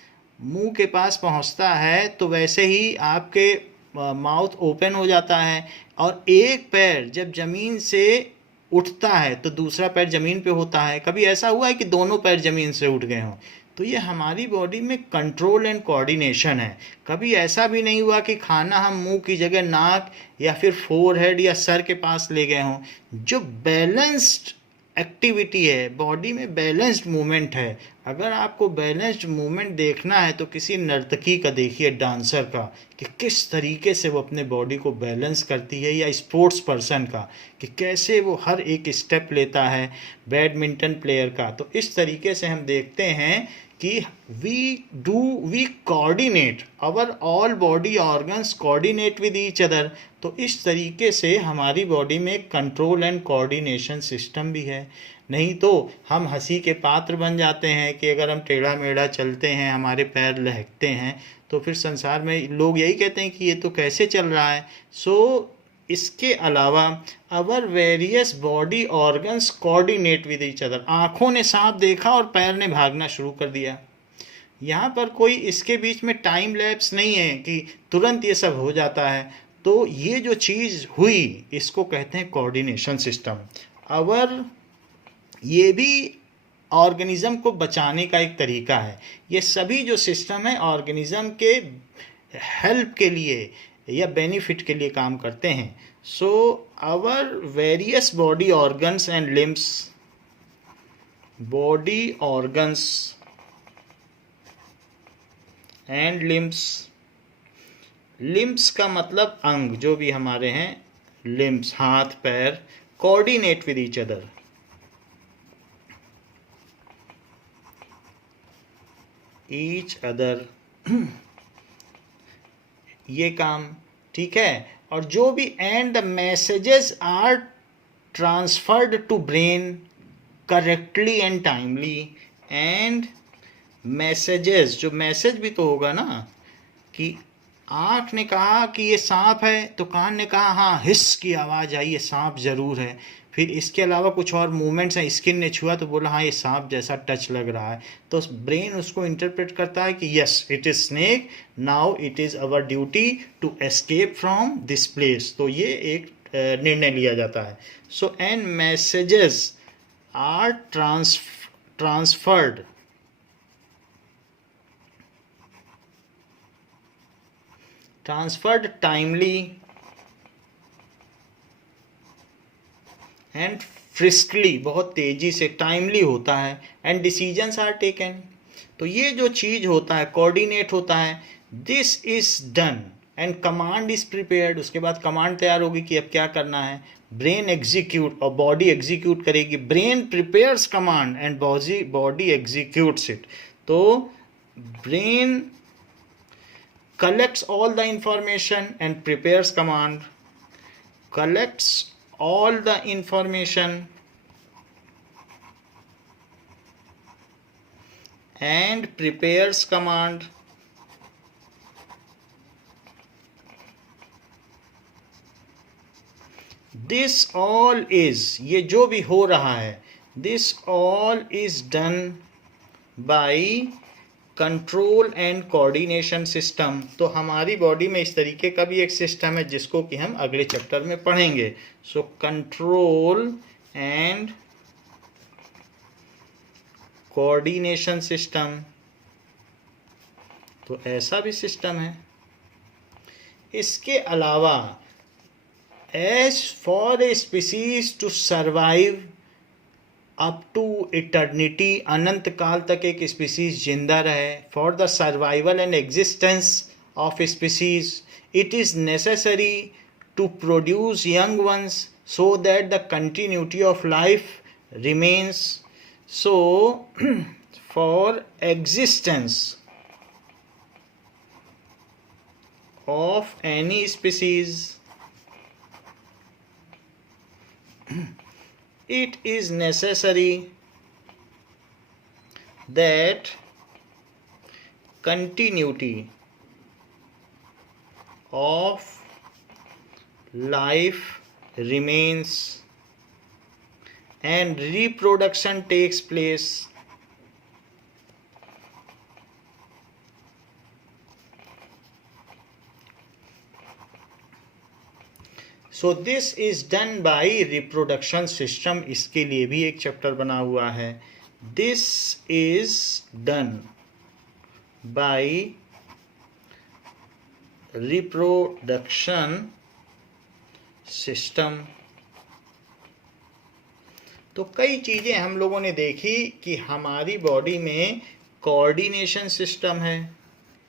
मुंह के पास पहुंचता है तो वैसे ही आपके माउथ ओपन हो जाता है और एक पैर जब ज़मीन से उठता है तो दूसरा पैर ज़मीन पे होता है। कभी ऐसा हुआ है कि दोनों पैर ज़मीन से उठ गए हों? तो ये हमारी बॉडी में कंट्रोल एंड कोऑर्डिनेशन है। कभी ऐसा भी नहीं हुआ कि खाना हम मुंह की जगह नाक या फिर फोरहेड या सर के पास ले गए हों। जो बैलेंस्ड एक्टिविटी है, बॉडी में बैलेंस्ड मूवमेंट है। अगर आपको बैलेंस्ड मूवमेंट देखना है तो किसी नर्तकी का देखिए, डांसर का, कि किस तरीके से वो अपने बॉडी को बैलेंस करती है, या स्पोर्ट्स पर्सन का कि कैसे वो हर एक स्टेप लेता है, बैडमिंटन प्लेयर का। तो इस तरीके से हम देखते हैं कि we coordinate our all body organs coordinate with each other. तो इस तरीके से हमारी बॉडी में कंट्रोल एंड कोऑर्डिनेशन सिस्टम भी है। नहीं तो हम हंसी के पात्र बन जाते हैं कि अगर हम टेढ़ा मेढ़ा चलते हैं, हमारे पैर लहकते हैं, तो फिर संसार में लोग यही कहते हैं कि ये तो कैसे चल रहा है। इसके अलावा our various body organs coordinate with each other. आँखों ने सांप देखा और पैर ने भागना शुरू कर दिया। यहाँ पर कोई इसके बीच में टाइम लैप्स नहीं है कि तुरंत ये सब हो जाता है। तो ये जो चीज़ हुई इसको कहते हैं कोऑर्डिनेशन सिस्टम। ये भी ऑर्गेनिज्म को बचाने का एक तरीका है। ये सभी जो सिस्टम है ऑर्गेनिज्म के हेल्प के लिए या बेनिफिट के लिए काम करते हैं। Our various body organs and limbs, body organs and limbs. Limbs का मतलब अंग, जो भी हमारे हैं लिम्स, हाथ पैर, coordinate with each other. Each other ये काम, ठीक है। और जो भी and the messages are transferred to brain correctly and timely. And messages, जो मैसेज भी तो होगा ना, कि आँख ने कहा कि ये सांप है, तो कान ने कहा हाँ हिस की आवाज़ आई, ये सांप ज़रूर है। फिर इसके अलावा कुछ और मूवमेंट्स हैं, स्किन ने छुआ तो बोला हाँ ये सांप जैसा टच लग रहा है, तो ब्रेन उसको इंटरप्रेट करता है कि yes it is snake, now it is our duty to escape from this place. तो ये एक निर्णय लिया जाता है। So and messages are transferred timely and briskly, बहुत तेजी से, टाइमली होता है। एंड डिसीजंस आर टेकन, तो ये जो चीज होता है कोऑर्डिनेट होता है। This is done and command is prepared, उसके बाद कमांड तैयार होगी कि अब क्या करना है। ब्रेन एग्जीक्यूट, और बॉडी एग्जीक्यूट करेगी। Brain prepares command and body executes it. तो brain collects all the information and prepares command, collects all the information and prepares command, this all is, ये जो भी हो रहा है, this all is done by control and coordination system. तो हमारी body में इस तरीके का भी एक सिस्टम है जिसको कि हम अगले चैप्टर में पढ़ेंगे। So control and coordination system, तो ऐसा भी सिस्टम है। इसके अलावा as for a species to survive up to eternity, अनंत काल तक एक स्पीसीज जिंदा रहे, for the survival and existence of species it is necessary to produce young ones so that the continuity of life remains. So for existence of any species it is necessary that continuity of life remains and reproduction takes place. So this is done by reproduction system, इसके लिए भी एक chapter बना हुआ है। This is done by reproduction system. तो कई चीज़ें हम लोगों ने देखी कि हमारी बॉडी में कोऑर्डिनेशन सिस्टम है,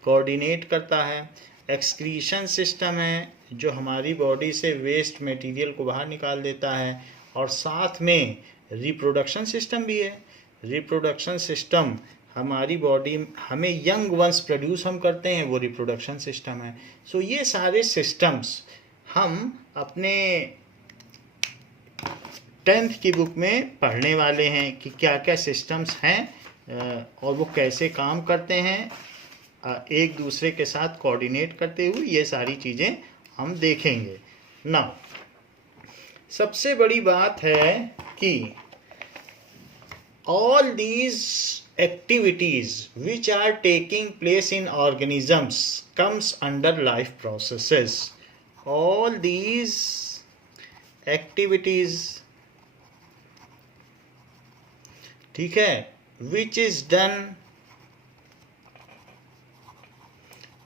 कोऑर्डिनेट करता है। एक्सक्रीशन सिस्टम है जो हमारी बॉडी से वेस्ट मटेरियल को बाहर निकाल देता है। और साथ में रिप्रोडक्शन सिस्टम भी है। रिप्रोडक्शन सिस्टम हमारी बॉडी, हमें यंग वंस प्रोड्यूस हम करते हैं, वो रिप्रोडक्शन सिस्टम है। सो ये सारे सिस्टम्स हम अपने 10th की बुक में पढ़ने वाले हैं कि क्या क्या सिस्टम्स हैं और वो कैसे काम करते हैं, एक दूसरे के साथ कोऑर्डिनेट करते हुए, ये सारी चीज़ें हम देखेंगे। नाउ सबसे बड़ी बात है कि all these activities which are taking place in organisms comes under life processes. All these activities, ठीक है, which is done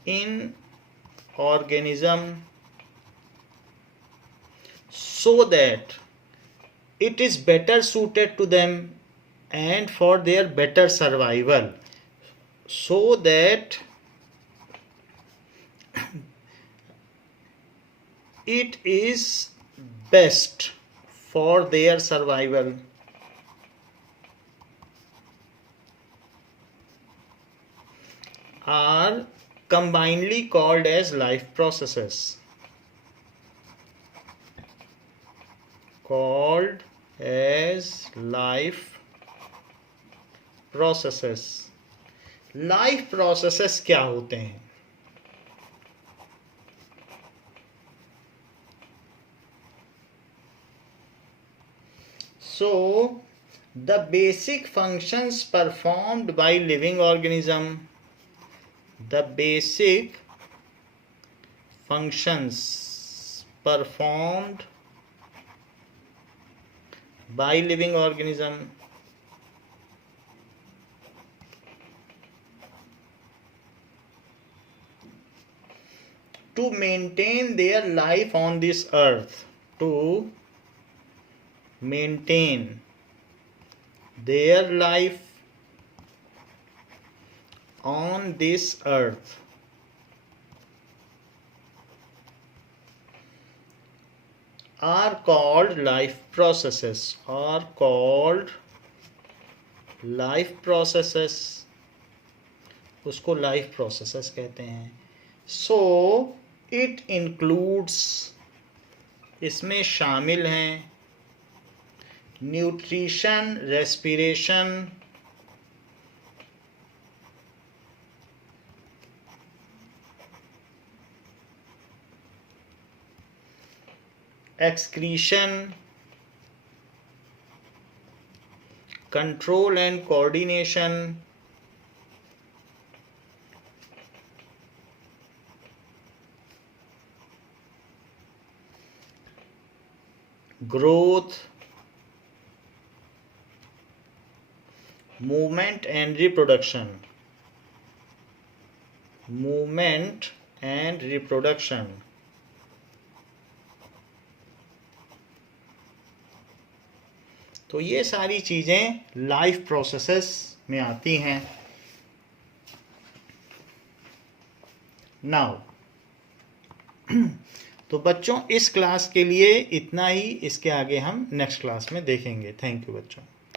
in organism so that it is better suited to them and for their better survival, so that it is best for their survival. Are combinedly called as life processes. Called as life processes. Life processes क्या होते हैं? So, the basic functions performed by living organism. The basic functions performed by living organism to maintain their life on this earth. To maintain their life on this earth are called life processes. Are called life processes. उसको life processes कहते हैं. So it includes, इसमें शामिल हैं nutrition, respiration, excretion, control and coordination, growth, movement and reproduction. Movement and reproduction. तो ये सारी चीज़ें लाइफ प्रोसेसेस में आती हैं. नाउ तो बच्चों, इस क्लास के लिए इतना ही. इसके आगे हम नेक्स्ट क्लास में देखेंगे. थैंक यू बच्चों.